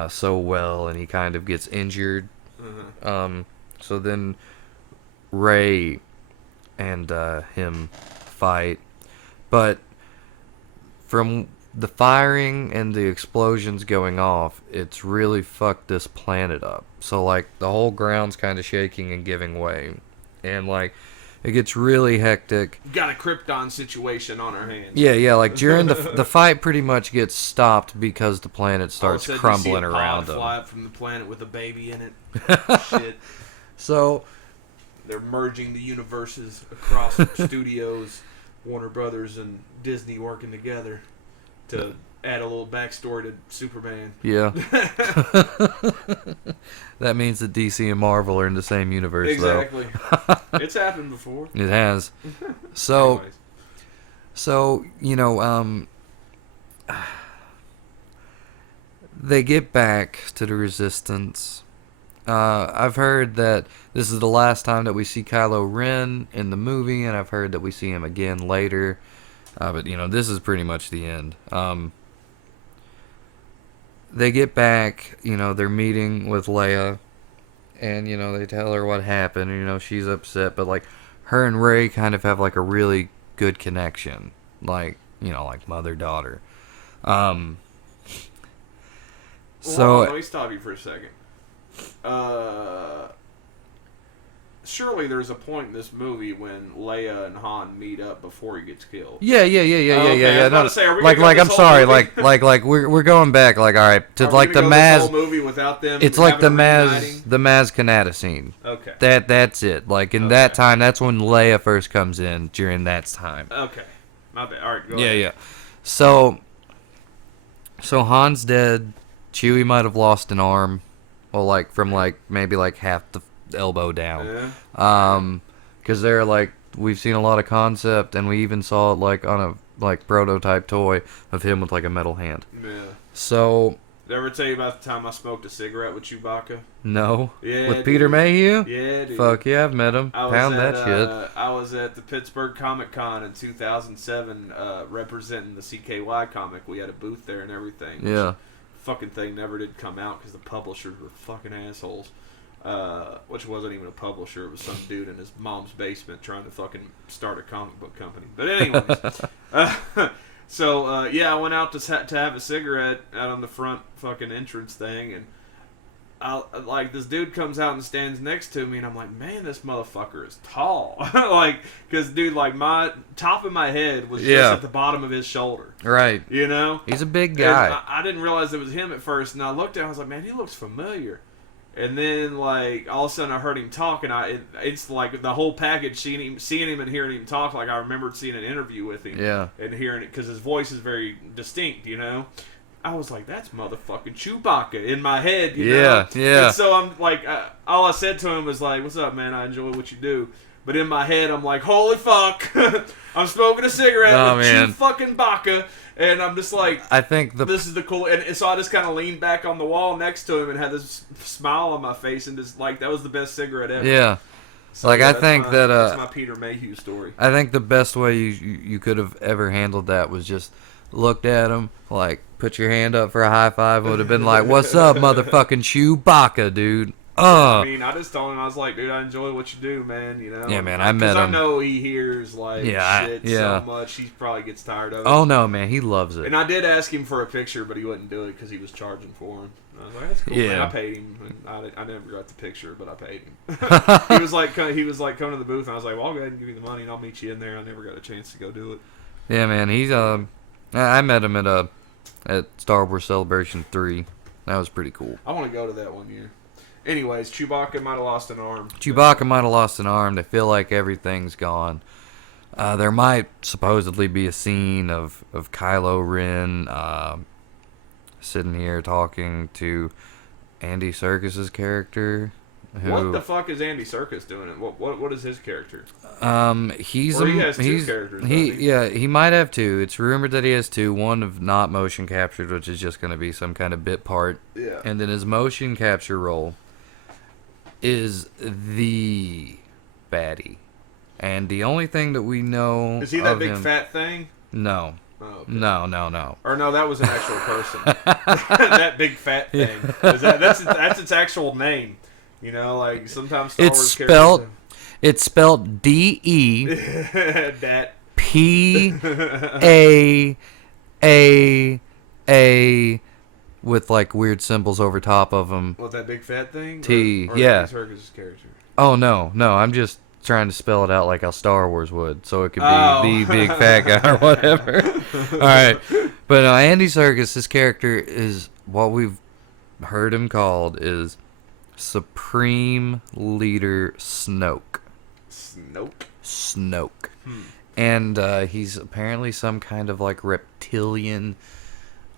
so well, and he kind of gets injured. Mm-hmm. So then Rey and him fight, but from the firing and the explosions going off, it's really fucked this planet up. So like the whole ground's kind of shaking and giving way, and like it gets really hectic. Got a Krypton situation on our hands. Yeah. Like during the fight, pretty much gets stopped because the planet starts crumbling around them. Fly up from the planet with a baby in it. Shit. So they're merging the universes across studios, Warner Brothers and Disney working together to add a little backstory to Superman. Yeah. That means that DC and Marvel are in the same universe, exactly. though. It's happened before. It has. So, they get back to the Resistance. I've heard that this is the last time that we see Kylo Ren in the movie, and I've heard that we see him again later. But, this is pretty much the end. They get back, they're meeting with Leia, and, they tell her what happened, and, she's upset, but, like, her and Rey kind of have, like, a really good connection, like, like mother-daughter. Let me stop you for a second. surely there's a point in this movie when Leia and Han meet up before he gets killed. Yeah. Okay, I was about to say, are we like, gonna go I'm this sorry, whole movie? like we're going back, like, all right, to Are like we the gonna go this Maz. whole movie without them. It's like the reuniting? Maz Kanata scene. Okay. That's it. Like in that time, that's when Leia first comes in during that time. Okay. My bad. All right. Go Yeah, ahead. yeah. So Han's dead. Chewie might have lost an arm, well, like from like maybe like half the elbow down. Yeah. Because they're like, we've seen a lot of concept, and we even saw it like on a like prototype toy of him with like a metal hand. Yeah. So. Did I ever tell you about the time I smoked a cigarette with Chewbacca? No. Yeah. With Peter Mayhew? Yeah, dude. Fuck yeah, I've met him. Pound that shit. I was at the Pittsburgh Comic Con in 2007 representing the CKY comic. We had a booth there and everything. Yeah. Fucking thing never did come out because the publishers were fucking assholes. Which wasn't even a publisher. It was some dude in his mom's basement trying to fucking start a comic book company. But anyways. So, yeah, I went out to have a cigarette out on the front fucking entrance thing, and like, this dude comes out and stands next to me, and I'm like, man, this motherfucker is tall. Like, because, dude, like, my top of my head was just at the bottom of his shoulder. Right. You know? He's a big guy. And I didn't realize it was him at first, and I looked at him, I was like, man, he looks familiar. And then, like, all of a sudden I heard him talk, and it's like the whole package, seeing him and hearing him talk, like I remembered seeing an interview with him. Yeah. And hearing it, because his voice is very distinct, you know? I was like, that's motherfucking Chewbacca in my head, you know? Yeah. And so I'm like, all I said to him was like, what's up, man? I enjoy what you do. But in my head, I'm like, holy fuck. I'm smoking a cigarette with Chewbacca. And I'm just like, I think this is the cool. And so I just kind of leaned back on the wall next to him and had this smile on my face and just like, that was the best cigarette ever. Yeah. So, like, yeah, I think that's my Peter Mayhew story. I think the best way you could have ever handled that was just looked at him, like, put your hand up for a high five, would have been like, what's up, motherfucking Chewbacca, dude? I mean, I just told him, I was like, dude, I enjoy what you do, man, you know? Yeah, man, I met him. Because I know he hears, like, shit so much, he probably gets tired of it. Oh, no, man, he loves it. And I did ask him for a picture, but he wouldn't do it because he was charging for him. I was like, that's cool, man. I paid him. And I never got the picture, but I paid him. he was like, come to the booth, and I was like, well, I'll go ahead and give you the money, and I'll meet you in there. I never got a chance to go do it. Yeah, man, he's, I met him at Star Wars Celebration 3. That was pretty cool. I want to go to that one year. Anyways, Chewbacca might have lost an arm. Chewbacca might have lost an arm. They feel like everything's gone. There might supposedly be a scene of Kylo Ren sitting here talking to Andy Serkis's character. What the fuck is Andy Serkis doing? What is his character? He has two characters. He might have two. It's rumored that he has two. One of not motion captured, which is just going to be some kind of bit part. Yeah. And then his motion capture role is the baddie. And the only thing that we know is he that of big him, fat thing? No. Oh, okay. No. Or no, that was an actual person. That big fat thing. That's its actual name. You know, like sometimes Star Wars characters. It's spelled D-E. That. P-A-A-A with like weird symbols over top of them. What, that big fat thing? T. Or Yeah. Andy Serkis' character. Oh no. I'm just trying to spell it out like how Star Wars would, so it could be the big fat guy or whatever. All right, but Andy Serkis, his character is what we've heard him called is Supreme Leader Snoke. Snoke. And he's apparently some kind of like reptilian.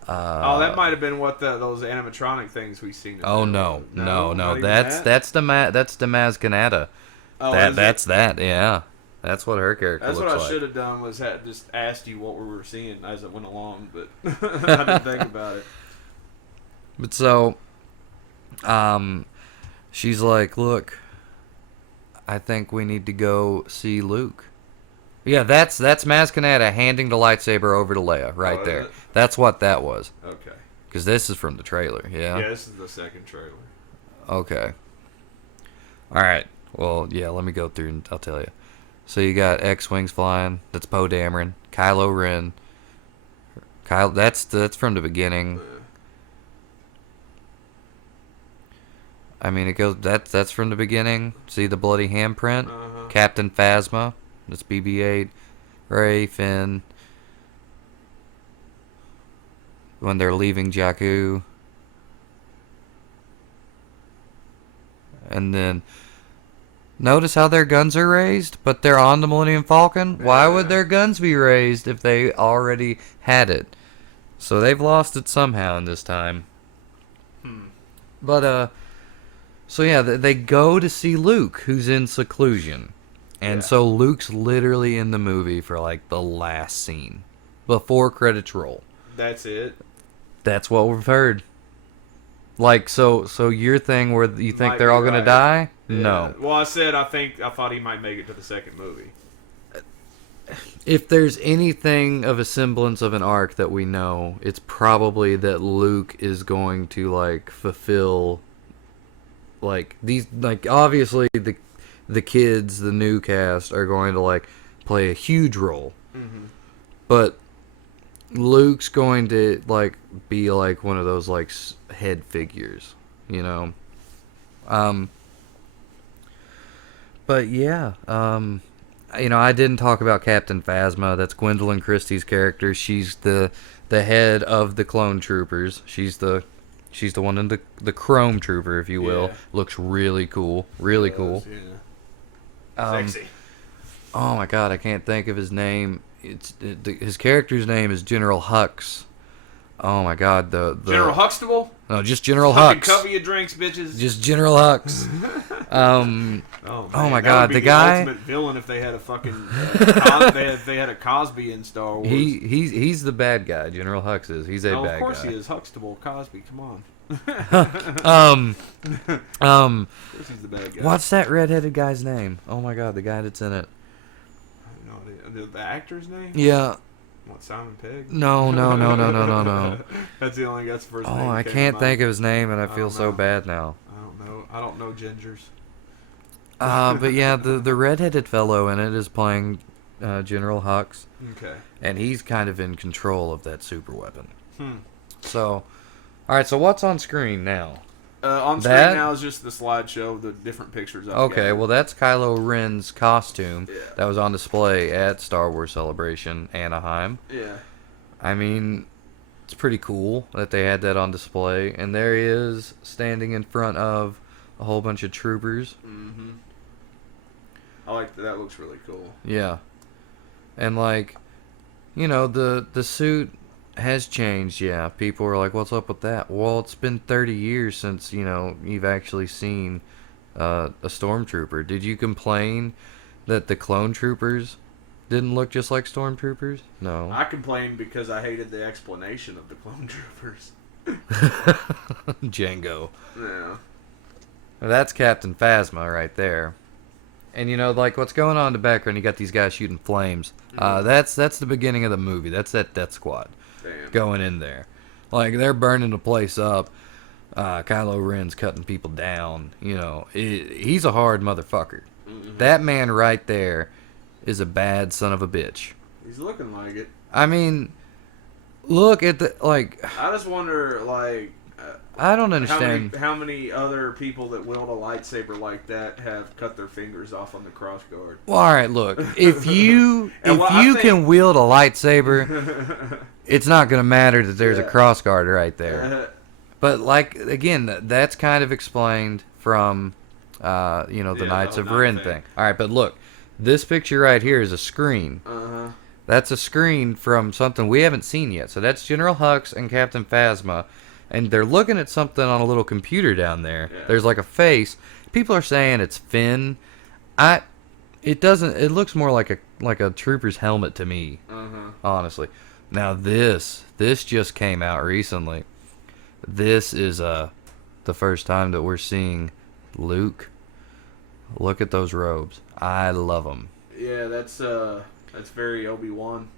That might have been what those animatronic things we've seen. Oh no. That's the Maz Kanata. Oh, that's that. Yeah, that's what her character looks like. That's what I should have done was just asked you what we were seeing as it went along, but I didn't think about it. But so, she's like, "Look, I think we need to go see Luke." Yeah, that's Maz Kanata handing the lightsaber over to Leia right there. That's what that was. Okay. Because this is from the trailer. Yeah. Yeah, this is the second trailer. Okay. All right. Well, yeah, let me go through and I'll tell you. So you got X-Wings flying. That's Poe Dameron. Kylo Ren. That's from the beginning. I mean, it goes. That's from the beginning. See the bloody handprint. Captain Phasma. That's BB-8. Ray, Finn. When they're leaving Jakku. And then notice how their guns are raised, but they're on the Millennium Falcon. Yeah. Why would their guns be raised if they already had it? So they've lost it somehow in this time. But so yeah, they go to see Luke, who's in seclusion. And so Luke's literally in the movie for like the last scene before credits roll. That's it. That's what we've heard. Like, so your thing where you think they're all gonna die? Yeah. No. Well, I thought he might make it to the second movie. If there's anything of a semblance of an arc that we know, it's probably that Luke is going to like fulfill, like these, like obviously the kids, the new cast are going to like play a huge role, but Luke's going to like be like one of those like head figures, you know. But yeah, you know, I didn't talk about Captain Phasma. That's Gwendolyn Christie's character. She's the head of the clone troopers. She's the one in the chrome trooper, if you will. Yeah. Looks really cool. Really cool. Yeah. Sexy. Oh my god, I can't think of his name. His character's name is General Hux. Oh my god, the General Huxtable? No, just General Hux. Cover your drinks, bitches. Just General Hux. Oh my god, the guy. The ultimate villain if they had a fucking they had a Cosby in Star Wars. He's the bad guy. General Hux is. He's a bad guy. Of course he is. Huxtable, Cosby. Come on. Of course he's the bad guy. What's that redheaded guy's name? Oh my god, the guy that's in it. The actor's name? Yeah. What, Simon Pegg? No. That's the only guy's first name. Oh, I can't think of his name, and I feel so bad now. I don't know gingers. But yeah, the redheaded fellow in it is playing General Hux. Okay. And he's kind of in control of that super weapon. So, alright, so what's on screen now? On screen now is just the slideshow of the different pictures. Well, that's Kylo Ren's costume that was on display at Star Wars Celebration Anaheim. Yeah. I mean, it's pretty cool that they had that on display. And there he is, standing in front of a whole bunch of troopers. I like that. That looks really cool. Yeah. And, like, you know, the suit has changed, yeah. People are like, what's up with that? Well, it's been 30 years since, you know, you've actually seen a stormtrooper. Did you complain that the clone troopers didn't look just like stormtroopers? No. I complained because I hated the explanation of the clone troopers. Django. Yeah. Well, that's Captain Phasma right there. And, you know, like, what's going on in the background, you got these guys shooting flames. That's the beginning of the movie. That's that death squad. Damn. Going in there. Like, they're burning the place up. Kylo Ren's cutting people down. You know, he's a hard motherfucker. That man right there is a bad son of a bitch. He's looking like it. I mean, look at the, like... I just wonder, like... I don't understand. How many other people that wield a lightsaber like that have cut their fingers off on the crossguard? Well, alright, look. If you can wield a lightsaber... It's not going to matter that there's a crossguard right there. But, like, again, that's kind of explained from, you know, the Knights of Ren thing. All right, but look, this picture right here is a screen. That's a screen from something we haven't seen yet. So that's General Hux and Captain Phasma, and they're looking at something on a little computer down there. Yeah. There's, like, a face. People are saying it's Finn. It doesn't. It looks more like a trooper's helmet to me, honestly. Now this just came out recently. This is the first time that we're seeing Luke. Look at those robes. I love them. Yeah, that's very Obi-Wan.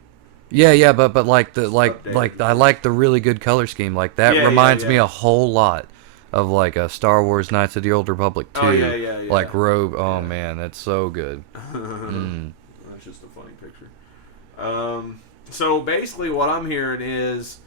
Yeah, but like I like the really good color scheme. Like that reminds me a whole lot of like a Star Wars Knights of the Old Republic 2. Yeah. Like robe. Oh man, that's so good. That's just a funny picture. So basically what I'm hearing is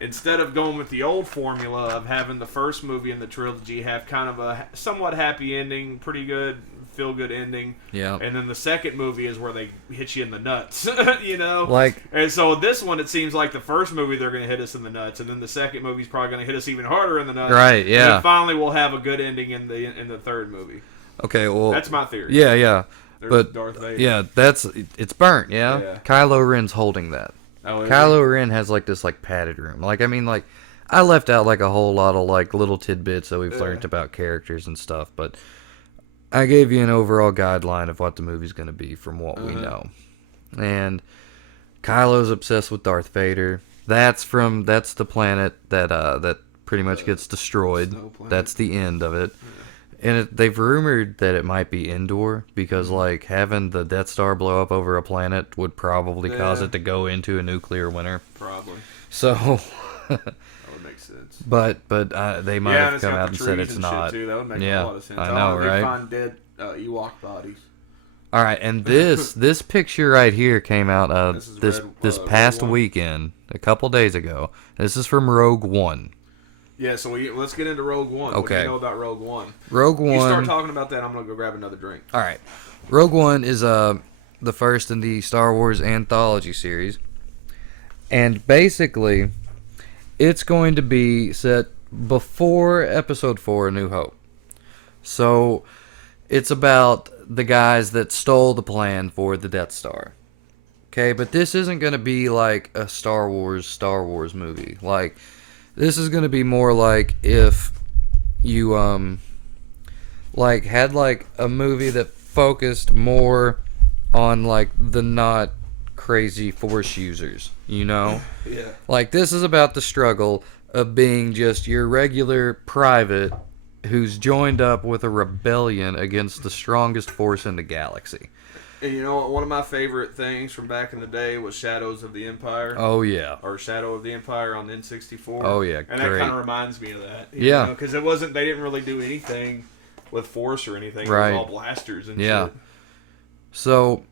instead of going with the old formula of having the first movie in the trilogy have kind of a somewhat happy ending, pretty good, feel-good ending. Yeah. And then the second movie is where they hit you in the nuts, you know? Like, and so this one, it seems like the first movie, they're going to hit us in the nuts, and then the second movie's probably going to hit us even harder in the nuts. Right, yeah. And then finally we'll have a good ending in the third movie. Okay, well... That's my theory. Yeah. There's But, Darth Vader. yeah, it's burnt, yeah? Kylo Ren's holding that. Oh, Kylo Ren has, like, this, like, padded room. Like, I mean, like, I left out, like, a whole lot of, like, little tidbits that we've learned about characters and stuff, but... I gave you an overall guideline of what the movie's going to be from what we know. And Kylo's obsessed with Darth Vader. That's the planet that pretty much gets destroyed. That's the end of it. Yeah. And they've rumored that it might be Endor because like having the Death Star blow up over a planet would probably cause it to go into a nuclear winter. Probably. So Makes sense. But they might have come out and said it's not. Too. That would make a lot of sense. I know, right? They find dead Ewok bodies. All right, and this picture right here came out this past weekend, a couple days ago. This is from Rogue One. Yeah, so let's get into Rogue One. Okay. What do you know about Rogue One? Rogue One. You start talking about that, I'm gonna go grab another drink. All right, Rogue One is the first in the Star Wars anthology series, and basically. It's going to be set before Episode 4, A New Hope. So, it's about the guys that stole the plan for the Death Star. Okay, but this isn't going to be like a Star Wars movie. Like, this is going to be more like if you, like, had, like, a movie that focused more on, like, the not crazy Force users, you know? Yeah. Like, this is about the struggle of being just your regular private who's joined up with a rebellion against the strongest force in the galaxy. And you know, one of my favorite things from back in the day was Shadows of the Empire. Oh, yeah. Or Shadow of the Empire on N64. Oh, yeah, and great. that kind of reminds me of that. Yeah. Because they didn't really do anything with Force or anything. Right. It was all blasters and shit. So,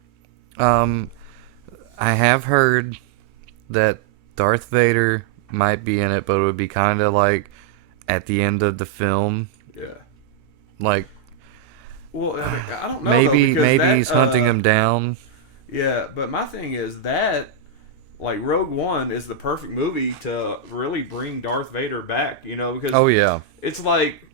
I have heard that Darth Vader might be in it, but it would be kind of like at the end of the film. Yeah. Like, well, I don't know. Maybe he's hunting him down. Yeah, but my thing is that, like, Rogue One is the perfect movie to really bring Darth Vader back, you know, because it's like,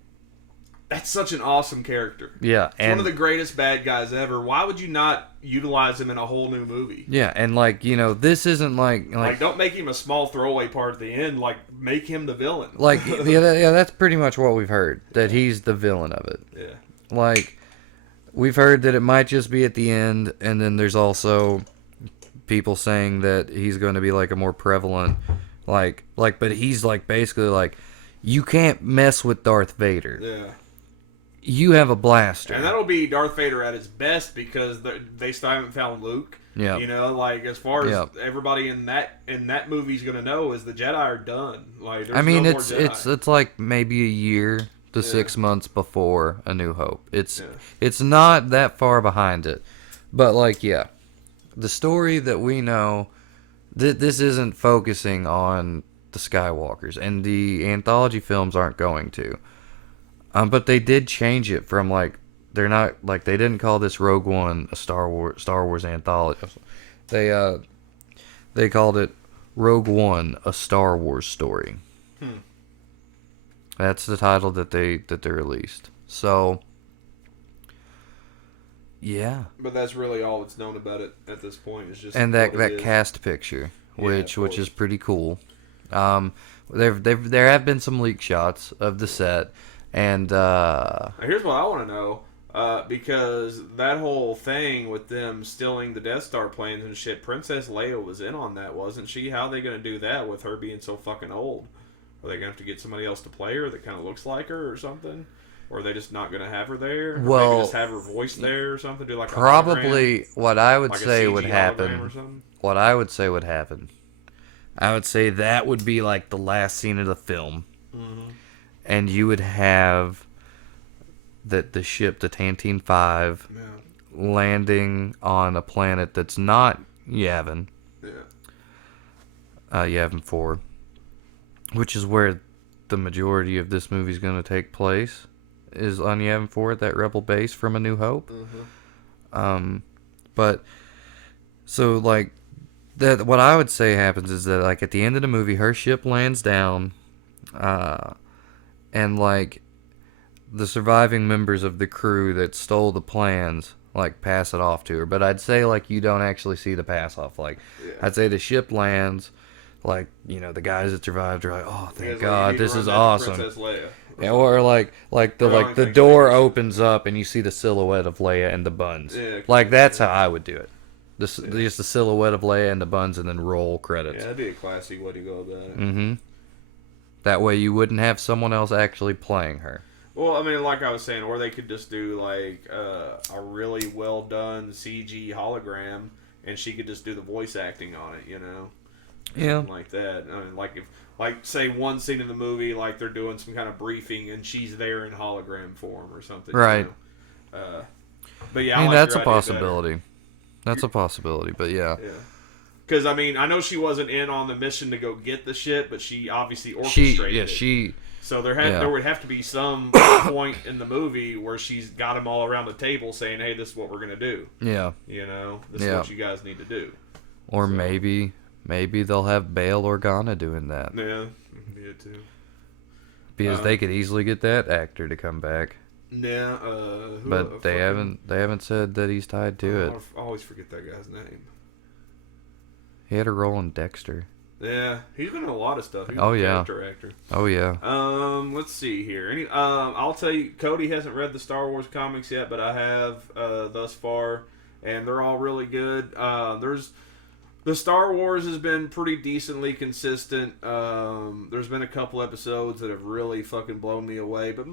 that's such an awesome character. Yeah. It's one of the greatest bad guys ever. Why would you not utilize him in a whole new movie? Yeah, and like, you know, this isn't like don't make him a small throwaway part at the end. Like, make him the villain. Like, yeah, that's pretty much what we've heard, that he's the villain of it. Yeah. Like, we've heard that it might just be at the end, and then there's also people saying that he's going to be like a more prevalent, but he's like basically like, you can't mess with Darth Vader. Yeah. You have a blaster. And that'll be Darth Vader at his best because they still haven't found Luke. Yeah. You know, like, as far as everybody in that movie's going to know is the Jedi are done. Like, there's no more Jedi. It's like maybe a year to 6 months before A New Hope. It's not that far behind it. But, like, the story that we know, this isn't focusing on the Skywalkers. And the anthology films aren't going to. But they did change it from like, they're not like, they didn't call this Rogue One a Star Wars anthology. They called it Rogue One, a Star Wars story. That's the title that they released. So, yeah. But that's really all that's known about it at this point. Is just and that cast picture, which is pretty cool. There have been some leak shots of the set. And here's what I want to know, because that whole thing with them stealing the Death Star plans and shit, Princess Leia was in on that, wasn't she? How are they going to do that with her being so fucking old? Are they going to have to get somebody else to play her that kind of looks like her or something? Or are they just not going to have her there? Or maybe just have her voice there or something? Do like probably a what I would like say a CG would happen. What I would say would happen. I would say that would be like the last scene of the film. Mm-hmm. And you would have the ship, the Tantive 5, landing on a planet that's not Yavin. Yeah. Yavin 4. which is where the majority of this movie is going to take place, is on Yavin 4 at that Rebel base from A New Hope. But so like that, what I would say happens is that like at the end of the movie, her ship lands down, and like the surviving members of the crew that stole the plans like pass it off to her. But I'd say like you don't actually see the pass off. Like I'd say the ship lands, like the guys that survived are like, oh thank God, this is awesome. Princess Leia. Yeah, or like the door opens up and you see the silhouette of Leia and the buns. Yeah, like that's how I would do it. Just the silhouette of Leia and the buns, and then roll credits. Yeah, that'd be a classy way to go about it. Mm-hmm. That way you wouldn't have someone else actually playing her. Well, I mean, like I was saying, or they could just do like a really well done CG hologram, and she could just do the voice acting on it. Yeah, something like that. I mean, like say one scene in the movie, like they're doing some kind of briefing, and she's there in hologram form or something. Right. But yeah, I mean, like that's a possibility. That's a possibility, but yeah. Yeah. Because I mean, I know she wasn't in on the mission to go get the shit, but she obviously orchestrated it. So there would have to be some point in the movie where she's got them all around the table saying, "Hey, this is what we're gonna do." Yeah. This is what you guys need to do. Or maybe they'll have Bail Organa doing that. Yeah, too. Because they could easily get that actor to come back. Yeah, but they haven't said that he's tied to it. I always forget that guy's name. He had a role in Dexter. Yeah, he's been in a lot of stuff. He's a character actor. Oh yeah. Let's see here. I'll tell you, Cody hasn't read the Star Wars comics yet, but I have thus far, and they're all really good. The Star Wars has been pretty decently consistent. There's been a couple episodes that have really fucking blown me away, but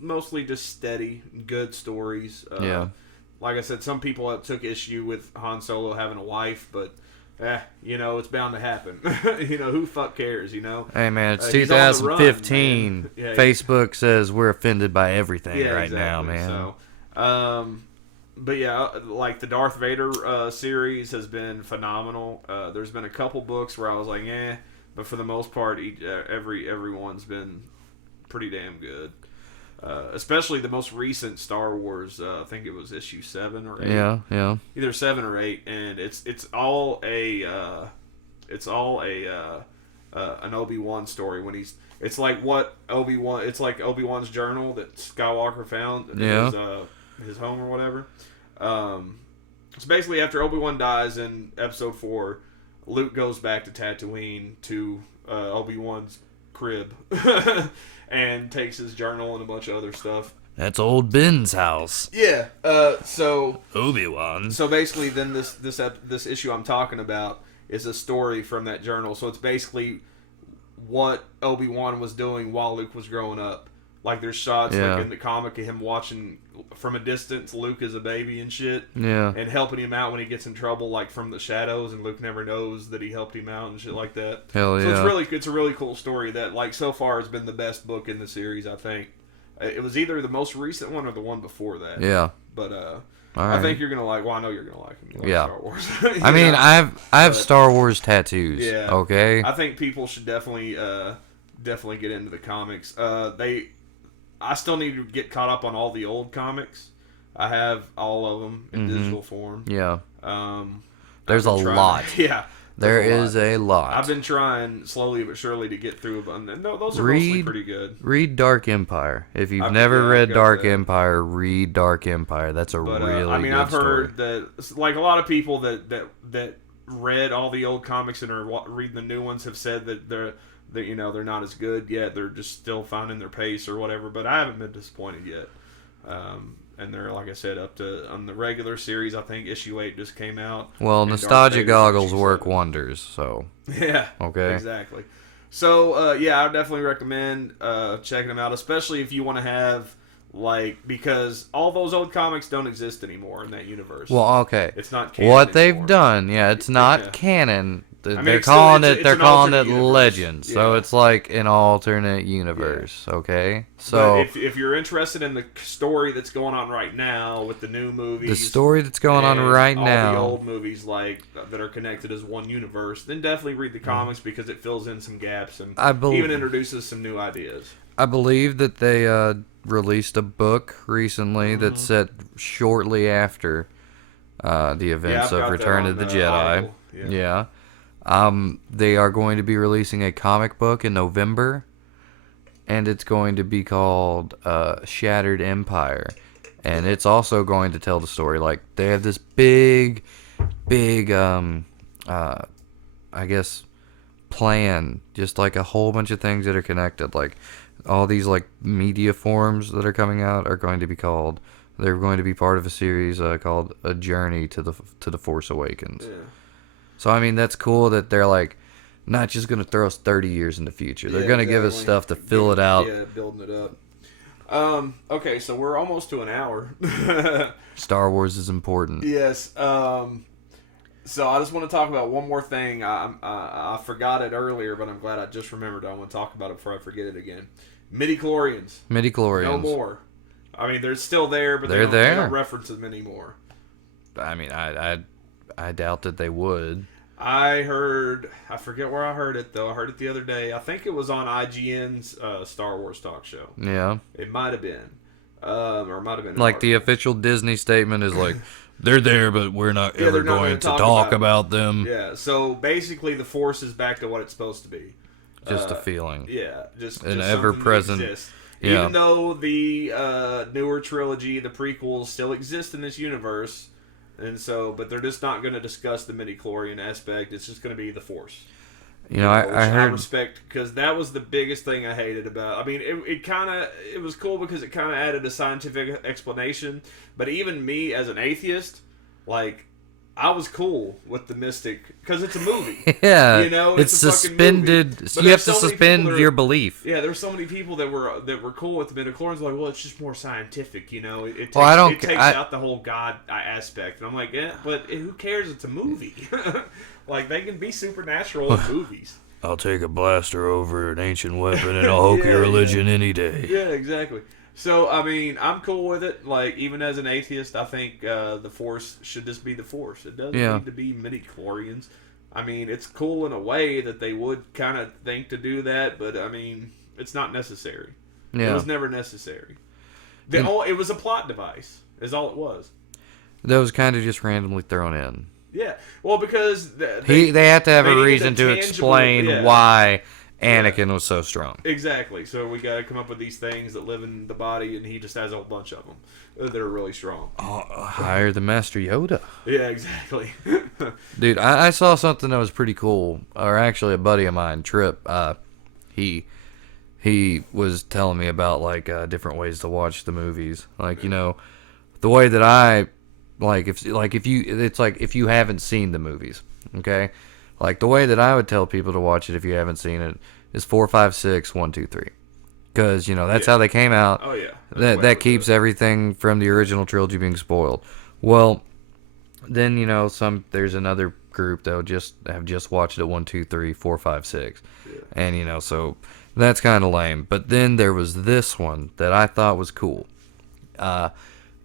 mostly just steady, good stories. Like I said, some people took issue with Han Solo having a wife, but it's bound to happen. Who fuck cares, Hey man, it's 2015. Man. Facebook says we're offended by everything now, man. So, but yeah, like the Darth Vader series has been phenomenal. There's been a couple books where I was like, but for the most part, everyone's been pretty damn good. Especially the most recent Star Wars. I think it was issue 7 or 8. Yeah. Either 7 or 8, and it's all an Obi-Wan story when it's like Obi-Wan's journal that Skywalker found in his home or whatever. So basically after Obi-Wan dies in episode 4, Luke goes back to Tatooine to Obi-Wan's crib and takes his journal and a bunch of other stuff. That's old Ben's house. Yeah. So Obi-Wan. So basically, then this issue I'm talking about is a story from that journal. So it's basically what Obi-Wan was doing while Luke was growing up. Like there's shots like in the comic of him watching from a distance Luke as a baby and shit. Yeah. And helping him out when he gets in trouble, like from the shadows, and Luke never knows that he helped him out and shit like that. Hell yeah. So it's a really cool story that like so far has been the best book in the series, I think. It was either the most recent one or the one before that. Yeah. But right. I think you're gonna like. Well, I know you're gonna like him. You like Star Wars. I mean, I have Star Wars tattoos. Yeah. Okay. I think people should definitely get into the comics. I still need to get caught up on all the old comics. I have all of them in digital form. Yeah. There's a lot. Yeah. There is a lot. I've been trying slowly but surely to get through them. And those are mostly pretty good. Read Dark Empire. If you've never read Dark Empire, read Dark Empire. That's really good story. I've heard that like a lot of people that read all the old comics and are reading the new ones have said that they're not as good yet. They're just still finding their pace or whatever. But I haven't been disappointed yet. And they're, like I said, up to on the regular series. I think issue 8 just came out. Well, nostalgia goggles work wonders. So yeah, okay, exactly. So I would definitely recommend checking them out, especially if you want to have because all those old comics don't exist anymore in that universe. Well, okay, it's not canon what they've anymore. done. Yeah, it's not canon. they're calling it's it an alternate Legends, universe. so Yeah. it's like an alternate universe. Okay, so but if you're interested in the story that's going on right now with the new movies, the story that's going on and right all now, the old movies like that are connected as one universe, then definitely read the comics because it fills in some gaps and even introduces some new ideas. I believe that they released a book recently that's set shortly after the events of Return of the Jedi. Yeah. They are going to be releasing a comic book in November, and it's going to be called Shattered Empire. And it's also going to tell the story. Like, they have this big, I guess, plan. Just like a whole bunch of things that are connected. Like, all these, like, media forms that are coming out are going to be called... They're going to be part of a series called A Journey to the Force Awakens. Yeah. So, I mean, that's cool that they're, like, not just going to throw us 30 years in the future. They're going to give us stuff to fill it out. Yeah, building it up. Okay, so we're almost to an hour. Star Wars is important. Yes. So I just want to talk about one more thing. I forgot it earlier, but I'm glad I just remembered. I want to talk about it before I forget it again. Midi-chlorians. No more. I mean, they're still there, but they don't reference them anymore. I mean, I doubt that they would. I forget where I heard it, though. I heard it the other day. I think it was on IGN's Star Wars talk show. Yeah. It might have been. Or it might have been. Like, the official Disney statement is like, they're there, but we're not ever going to talk about them. Yeah, so basically the Force is back to what it's supposed to be. Just a feeling. Yeah, just an ever-present. Yeah. Even though the newer trilogy, the prequels, still exist in this universe, and so, but they're just not going to discuss the midi-chlorian aspect. It's just going to be the Force. You know, I heard... I respect, because that was the biggest thing I hated about. I mean, it was cool because it kind of added a scientific explanation. But even me as an atheist, like, I was cool with the mystic because it's a movie. Yeah, you know, it's suspended. So you have to suspend your belief. Yeah, there's so many people that were cool with the midichlorians. Like, well, it's just more scientific. You know, it takes out the whole God aspect. And I'm like, yeah, but who cares? It's a movie. Like, they can be supernatural in movies. I'll take a blaster over an ancient weapon and a hokey religion any day. Yeah, exactly. So, I mean, I'm cool with it. Like, even as an atheist, I think the Force should just be the Force. It doesn't need to be midi-chlorians. I mean, it's cool in a way that they would kind of think to do that, but, I mean, it's not necessary. Yeah. It was never necessary. It was a plot device, is all it was. That was kind of just randomly thrown in. Yeah. Well, because... They have to have a reason to explain why... Anakin was so strong. Exactly. So we got to come up with these things that live in the body, and he just has a whole bunch of them that are really strong. Higher than Master Yoda. Yeah, exactly. Dude, I saw something that was pretty cool. Or actually, a buddy of mine, Trip, he was telling me about like different ways to watch the movies. Like, you know, the way that I if you haven't seen the movies, okay. Like, the way that I would tell people to watch it if you haven't seen it is 4, 5, 6, 1, 2, 3. Because, you know, that's how they came out. Oh, yeah. That keeps everything from the original trilogy being spoiled. Well, then, you know, there's another group that have just watched it 1, 2, 3, 4, 5, 6. Yeah. And, you know, so that's kind of lame. But then there was this one that I thought was cool.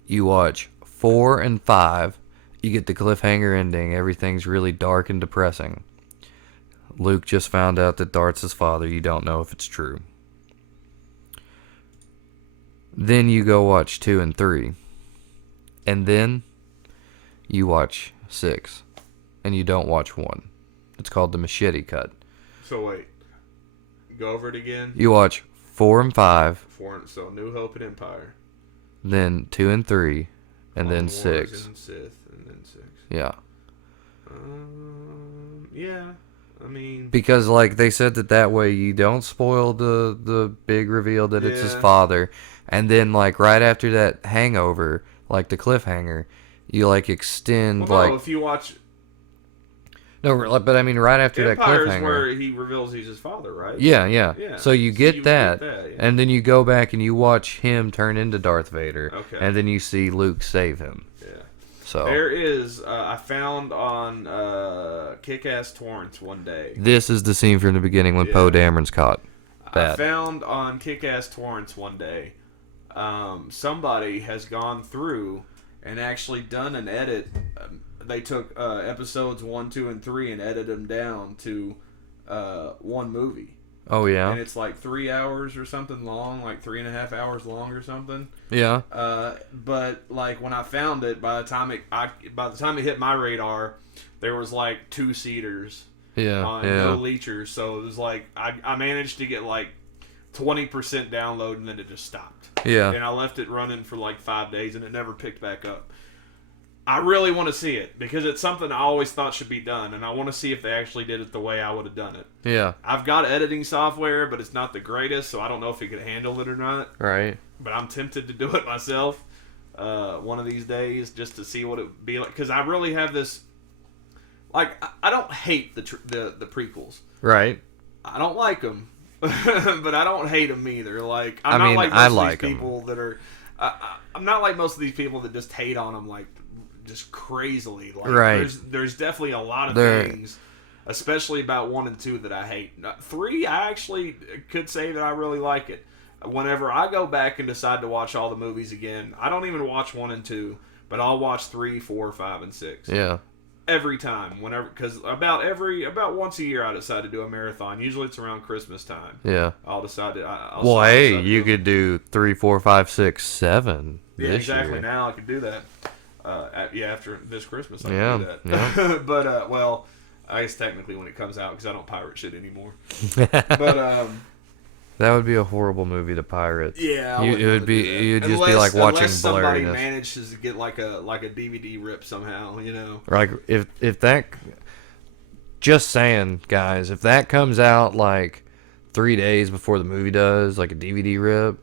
You watch 4 and 5. You get the cliffhanger ending. Everything's really dark and depressing. Luke just found out that Darth's his father. You don't know if it's true. Then you go watch 2 and 3. And then you watch 6. And you don't watch 1. It's called the machete cut. So wait. Go over it again. You watch 4 and 5. So New Hope and Empire. Then 2 and 3. And then 6. And Sith. Yeah. Yeah. I mean... Because, like, they said that way you don't spoil the big reveal that it's his father. And then, like, right after that hangover, like the cliffhanger, you, like, extend, well, no, if you watch... No, but I mean, right after that cliffhanger... Empire's where he reveals he's his father, right? Yeah. So you get that, and then you go back and you watch him turn into Darth Vader. Okay. And then you see Luke save him. Yeah. So there is. I found on Kick-Ass Torrents one day. this is the scene from the beginning when Poe Dameron's caught. I found on Kick-Ass Torrents one day. Somebody has gone through and actually done an edit. They took episodes 1, 2, and 3 and edited them down to one movie. Oh yeah, and it's like 3 hours or something long, like 3.5 hours long or something. Yeah. But like when I found it, by the time it hit my radar, there was like 2-seaters. Yeah. On no leechers, so it was like I managed to get like 20% download and then it just stopped. Yeah. And I left it running for like 5 days and it never picked back up. I really want to see it because it's something I always thought should be done, and I want to see if they actually did it the way I would have done it. Yeah. I've got editing software, but it's not the greatest, so I don't know if it could handle it or not. Right. But I'm tempted to do it myself one of these days just to see what it would be like, because I really have this. Like, I don't hate the prequels. Right. I don't like them, but I don't hate them either. Like, I not mean, like I most like of these people that are. I'm not like most of these people that just hate on them like just crazily. Like, right. There's definitely a lot of things, especially about 1 and 2, that I hate. 3, I actually could say that I really like it. Whenever I go back and decide to watch all the movies again, I don't even watch 1 and 2, but I'll watch 3, 4, 5, and 6. Yeah. Every time, whenever, because about once a year I decide to do a marathon. Usually it's around Christmas time. Yeah. I'll decide to. Well, hey, you could do 3, 4, 5, 6, 7. Yeah, exactly. Year. Now I could do that. After this Christmas, I can do that. Yeah. But well, I guess technically when it comes out, because I don't pirate shit anymore. But that would be a horrible movie to pirate. Yeah, it would be. You'd just be like watching unless somebody blurriness. manages to get like a DVD rip somehow, you know. Like if that. Just saying, guys, if that comes out like 3 days before the movie does, like a DVD rip,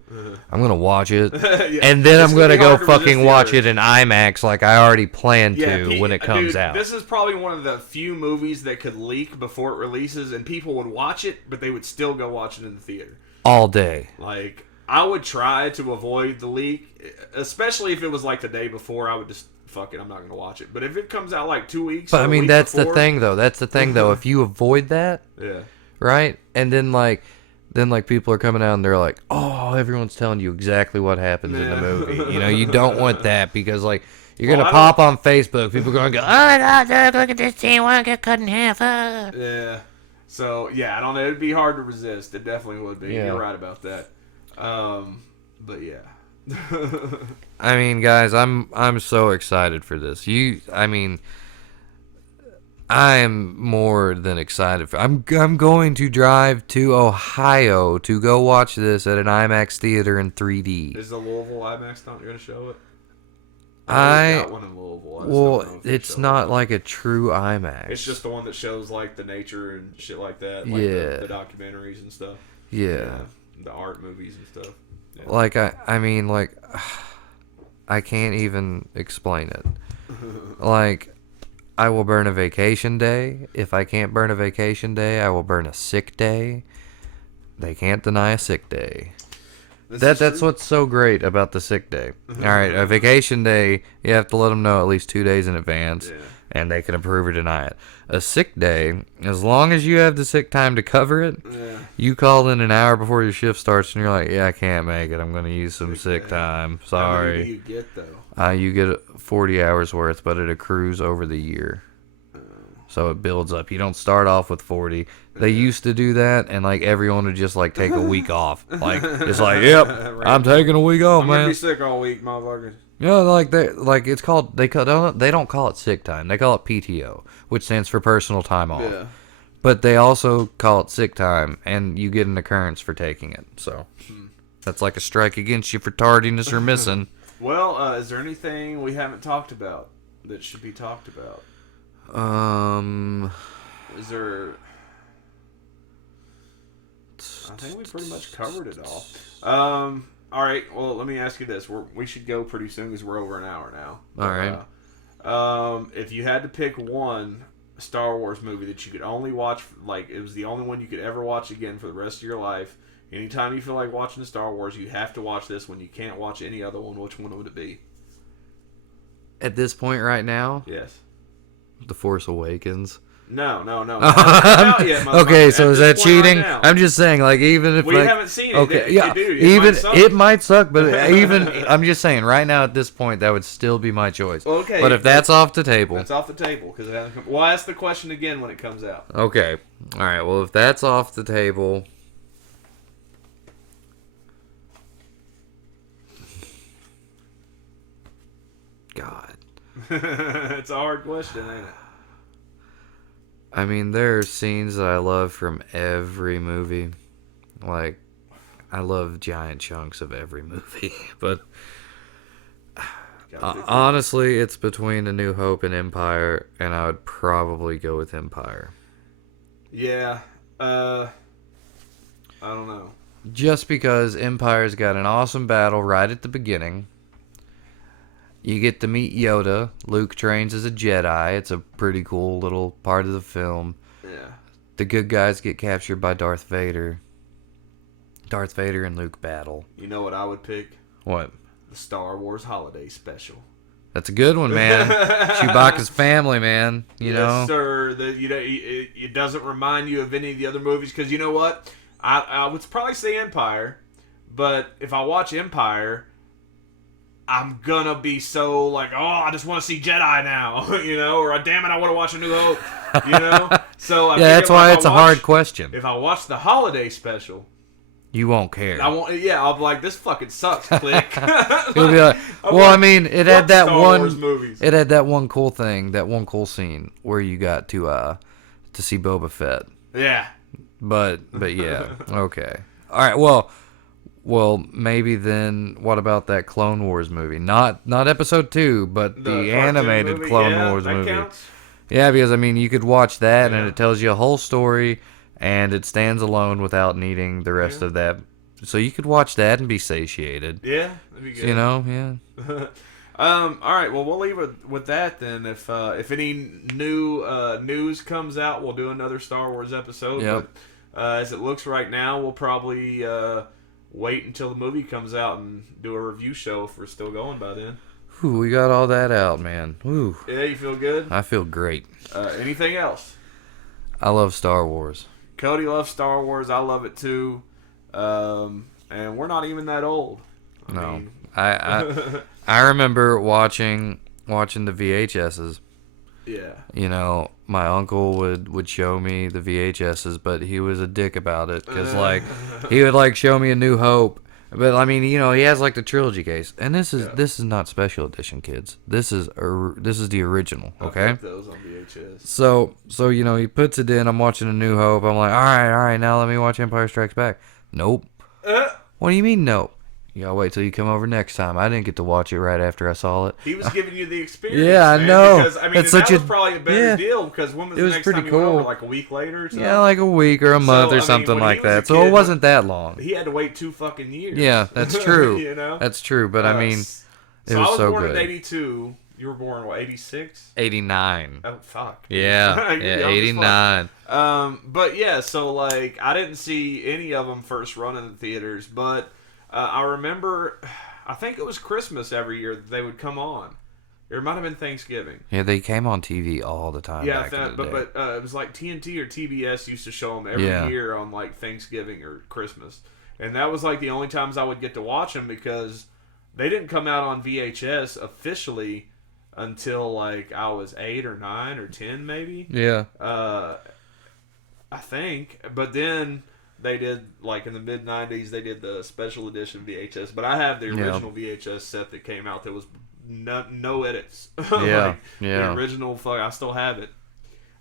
I'm gonna watch it, yeah. and then I'm gonna go fucking watch it in IMAX like I already planned to when it comes out. This is probably one of the few movies that could leak before it releases, and people would watch it, but they would still go watch it in the theater all day. Like, I would try to avoid the leak, especially if it was like the day before. I would just fuck it, I'm not gonna watch it. But if it comes out like 2 weeks, but I mean that's before, the thing though. If you avoid that, yeah. Right? And then people are coming out and they're like, oh, everyone's telling you exactly what happens in the movie. You know, you don't want that because like you're gonna pop on Facebook, people are gonna go, oh my god, look at this scene, I get cut in half. Yeah. So yeah, I don't know, it'd be hard to resist. It definitely would be. Yeah. You're right about that. But yeah. I mean, guys, I'm so excited for this. I'm more than excited for. I'm going to drive to Ohio to go watch this at an IMAX theater in 3D. Is the Louisville IMAX not going to show it? I got one in Louisville. Well, it's not like a true IMAX. It's just the one that shows like the nature and shit like that. Like the documentaries and stuff. Yeah. The art movies and stuff. Yeah. Like I mean, like I can't even explain it. Like, I will burn a vacation day. If I can't burn a vacation day, I will burn a sick day. They can't deny a sick day. That's what's so great about the sick day. All right, a vacation day, you have to let them know at least 2 days in advance, and they can approve or deny it. A sick day, as long as you have the sick time to cover it, you call in an hour before your shift starts, and you're like, yeah, I can't make it. I'm going to use some sick time. Sorry. How many do you get, though? You get 40 hours worth, but it accrues over the year. So it builds up. You don't start off with 40. They used to do that, and like everyone would just like take a week off. Like it's like, yep, right. I'm taking a week off, I'm man. Gonna be sick all week, motherfuckers. Yeah, it's called they don't call it sick time. They call it PTO, which stands for personal time off. Yeah. But they also call it sick time, and you get an occurrence for taking it. So that's like a strike against you for tardiness or missing. Well, is there anything we haven't talked about that should be talked about? Is there? I think we pretty much covered it all. All right. Well, let me ask you this: we should go pretty soon because we're over an hour now. All right. If you had to pick one Star Wars movie that you could only watch, like it was the only one you could ever watch again for the rest of your life, anytime you feel like watching the Star Wars, you have to watch this one. You can't watch any other one. Which one would it be? At this point right now, Yes. The Force Awakens. No. Not yet, Okay, so is that cheating? Right, I'm just saying, like, even if we like, haven't seen it. Okay, Yeah, dude, it might suck, but even I'm just saying, right now at this point, that would still be my choice. Okay, but if that's off the table, that's off the table because it hasn't come. We'll ask the question again when it comes out. Okay, all right. Well, if that's off the table. God. It's a hard question, ain't it? I mean, there are scenes that I love from every movie. Like, I love giant chunks of every movie. But honestly, it's between A New Hope and Empire, and I would probably go with Empire. Yeah. I don't know. Just because Empire's got an awesome battle right at the beginning. You get to meet Yoda. Luke trains as a Jedi. It's a pretty cool little part of the film. Yeah. The good guys get captured by Darth Vader. Darth Vader and Luke battle. You know what I would pick? What? The Star Wars Holiday Special. That's a good one, man. Chewbacca's family, man. You know? Yes, sir. It doesn't remind you of any of the other movies because you know what? I would probably say Empire, but if I watch Empire, I'm gonna be so like, oh, I just want to see Jedi now, you know, or damn it, I want to watch A New Hope, you know. So yeah, that's why it's a hard question. If I watch the Holiday Special, you won't care. I won't. Yeah, I'll be like, this fucking sucks. Click. You'll be like, well, I mean, it had that Star Wars movies. It had that one cool thing, that one cool scene where you got to see Boba Fett. Yeah. But yeah, okay, all right. Well, maybe then. What about that Clone Wars movie? Not Episode 2, but the animated movie? Clone Wars movie. Counts? Yeah, because I mean, you could watch that and it tells you a whole story, and it stands alone without needing the rest of that. So you could watch that and be satiated. Yeah, that'd be good. You know, yeah. All right, well, we'll leave it with that then. If any new news comes out, we'll do another Star Wars episode. Yep. But as it looks right now, we'll probably wait until the movie comes out and do a review show if we're still going by then. Ooh, we got all that out, man. Ooh. Yeah, you feel good? I feel great. Anything else? I love Star Wars. Cody loves Star Wars. I love it too. And we're not even that old. I remember watching the VHSs. Yeah. You know, my uncle would show me the VHSs, but he was a dick about it because like he would like show me A New Hope, but I mean, you know, he has like the trilogy case, and this is not special edition, kids. This is the original. Okay. I put those on VHS. So you know, he puts it in. I'm watching A New Hope. I'm like, all right, now let me watch Empire Strikes Back. Nope. What do you mean, nope? You gotta wait till you come over next time. I didn't get to watch it right after I saw it. He was giving you the experience. Yeah, I know. Because, I mean, that was probably a better deal because when was the next time you went over? Like a week later or something? Yeah, like a week or a month or something like that. So it wasn't that long. He had to wait 2 fucking years. Yeah, that's true. You know? That's true, but I mean, it was so good. I was born in 82. You were born, what, 86? 89. Oh, fuck. Yeah, 89. But yeah, so like, I didn't see any of them first run in the theaters, but I remember, I think it was Christmas every year that they would come on. It might have been Thanksgiving. Yeah, they came on TV all the time. Yeah, back in the day. but it was like TNT or TBS used to show them every year on like Thanksgiving or Christmas, and that was like the only times I would get to watch them because they didn't come out on VHS officially until like I was 8 or 9 or 10 maybe. Yeah. I think, but then they did, like in the mid 90s, they did the special edition VHS. But I have the original VHS set that came out that was no edits. Yeah, The original, I still have it.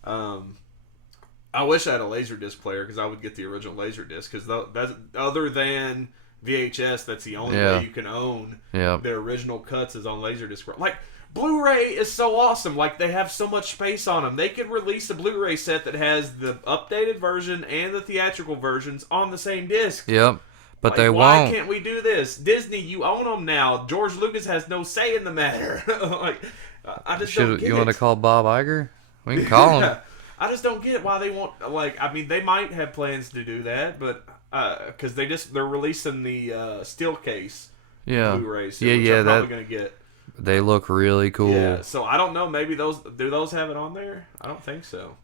I wish I had a Laserdisc player because I would get the original Laserdisc because that's other than VHS, that's the only way you can own the original cuts is on Laserdisc. Like, Blu-ray is so awesome. Like, they have so much space on them. They could release a Blu-ray set that has the updated version and the theatrical versions on the same disc. Yep. But like, they why won't. Why can't we do this? Disney, you own them now. George Lucas has no say in the matter. Like, I just don't get it. You want to call Bob Iger? We can call him. I just don't get why they want, like, I mean, they might have plans to do that, but, because they're releasing the steel case Blu-rays, which I'm probably going to get. They look really cool. Yeah, so I don't know. Maybe do those have it on there? I don't think so.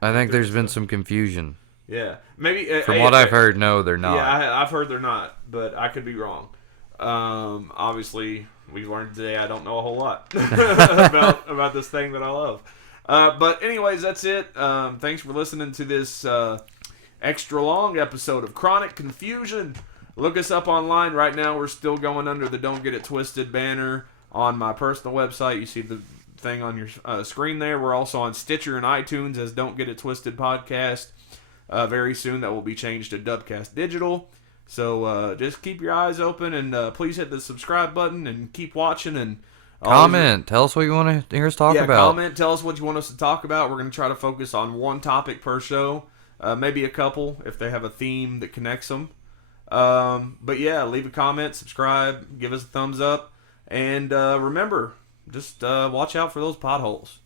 I think there's been some confusion. Yeah, maybe From what I've heard, no, they're not. Yeah, I've heard they're not, but I could be wrong. Obviously, we learned today I don't know a whole lot about this thing that I love. But anyways, that's it. Thanks for listening to this extra long episode of Chronic Confusion. Look us up online. Right now, we're still going under the Don't Get It Twisted banner on my personal website. You see the thing on your screen there. We're also on Stitcher and iTunes as Don't Get It Twisted Podcast. Very soon, that will be changed to Dubcast Digital. So just keep your eyes open and please hit the subscribe button and keep watching and comment. Tell us what you want to hear us talk about. Comment. Tell us what you want us to talk about. We're going to try to focus on one topic per show, maybe a couple if they have a theme that connects them. But yeah, leave a comment, subscribe, give us a thumbs up, and remember, just watch out for those potholes.